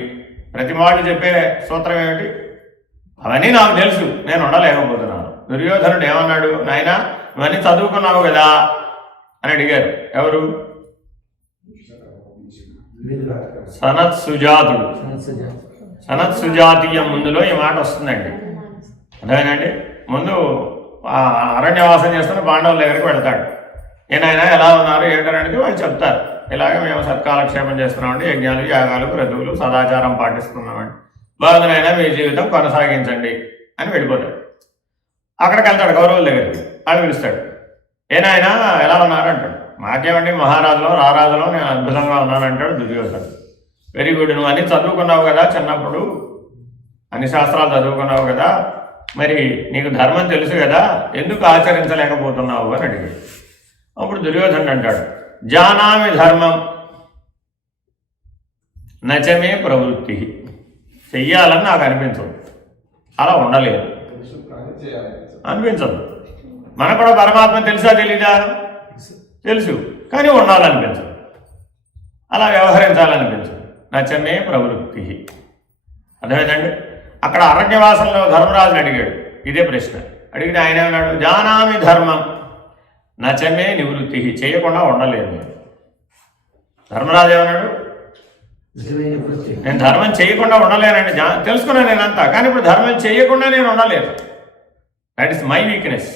ప్రతి వాళ్ళు చెప్పే సూత్రం ఏమిటి? అవన్నీ నాకు తెలుసు, నేను ఉండలేకపోతున్నాను. దుర్యోధనుడు ఏమన్నాడు? నాయనా ఇవన్నీ చదువుకున్నావు కదా అని అడిగారు. ఎవరు? సనత్సుజాతుడు. సనత్సుజాతీయం ముందులో ఈ మాట వస్తుందండి. అదేనండి, ముందు అరణ్యవాసం చేస్తున్న పాండవుల దగ్గరికి వెళ్తాడు. ఏనాయనా ఎలా ఉన్నారు ఏంటనేది వాళ్ళు చెప్తారు. ఇలాగే మేము సత్కాలక్షేపం చేస్తున్నామండి, యజ్ఞాలు, యాగాలు, క్రతువులు, సదాచారం పాటిస్తున్నామండి. బాగుందినైనా మీ జీవితం కొనసాగించండి అని వెళ్ళిపోతాడు. అక్కడికి వెళ్తాడు కౌరవుల దగ్గరికి. అని పిలుస్తాడు. ఏనాయనా ఎలా ఉన్నారు అంటాడు. మాకేమండి మహారాజులో రారాజులో నేను అద్భుతంగా ఉన్నానంటాడు దుర్యోధనుడు. వెరీ గుడ్, నువ్వు అన్ని చదువుకున్నావు కదా చిన్నప్పుడు, అన్ని శాస్త్రాలు చదువుకున్నావు కదా, మరి నీకు ధర్మం తెలుసు కదా, ఎందుకు ఆచరించలేకపోతున్నావు అని అడిగాడు. అప్పుడు దుర్యోధనుడు అంటాడు, జానామి ధర్మం నచమే ప్రవృత్తి. చెయ్యాలని నాకు అనిపించదు, అలా ఉండలేదు అనిపించదు. మనకు కూడా పరమాత్మ తెలుసా తెలీదా? తెలుసు, కానీ ఉండాలనిపించదు, అలా వ్యవహరించాలనిపించదు. నచమే ప్రవృత్తి. అర్థమైందండి? అక్కడ అరణ్యవాసంలో ధర్మరాజుని అడిగాడు ఇదే ప్రశ్న. అడిగితే ఆయన ఏమన్నాడు? జానామి ధర్మం నచమే నివృత్తి. చేయకుండా ఉండలేదు నేను. ధర్మరాజు ఏమన్నాడు? నేను ధర్మం చేయకుండా ఉండలేనండి, తెలుసుకున్నాను నేనంతా, కానీ ఇప్పుడు ధర్మం చేయకుండా నేను ఉండలేను. That is my weakness.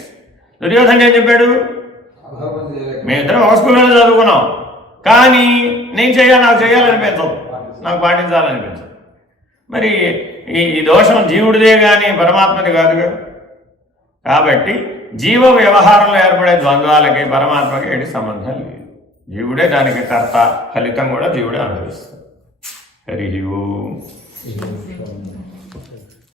దుర్యోధనుడు ఏం చెప్పాడు? మేమిద్దరం ఒక స్కూల్లోనే చదువుకున్నాం, కానీ నేను నాకు చేయాలనిపించదు, నాకు పాటించాలనిపించదు. మరి ఈ దోషం జీవుడిదే కానీ పరమాత్మది కాదుగా. కాబట్టి జీవ వ్యవహారంలో ఏర్పడే ద్వంద్వాలకి పరమాత్మకి ఎటు సంబంధం లేదు. జీవుడే దానికి కర్త, ఫలితం కూడా జీవుడే అనుభవిస్తాడు. హరి ఓం.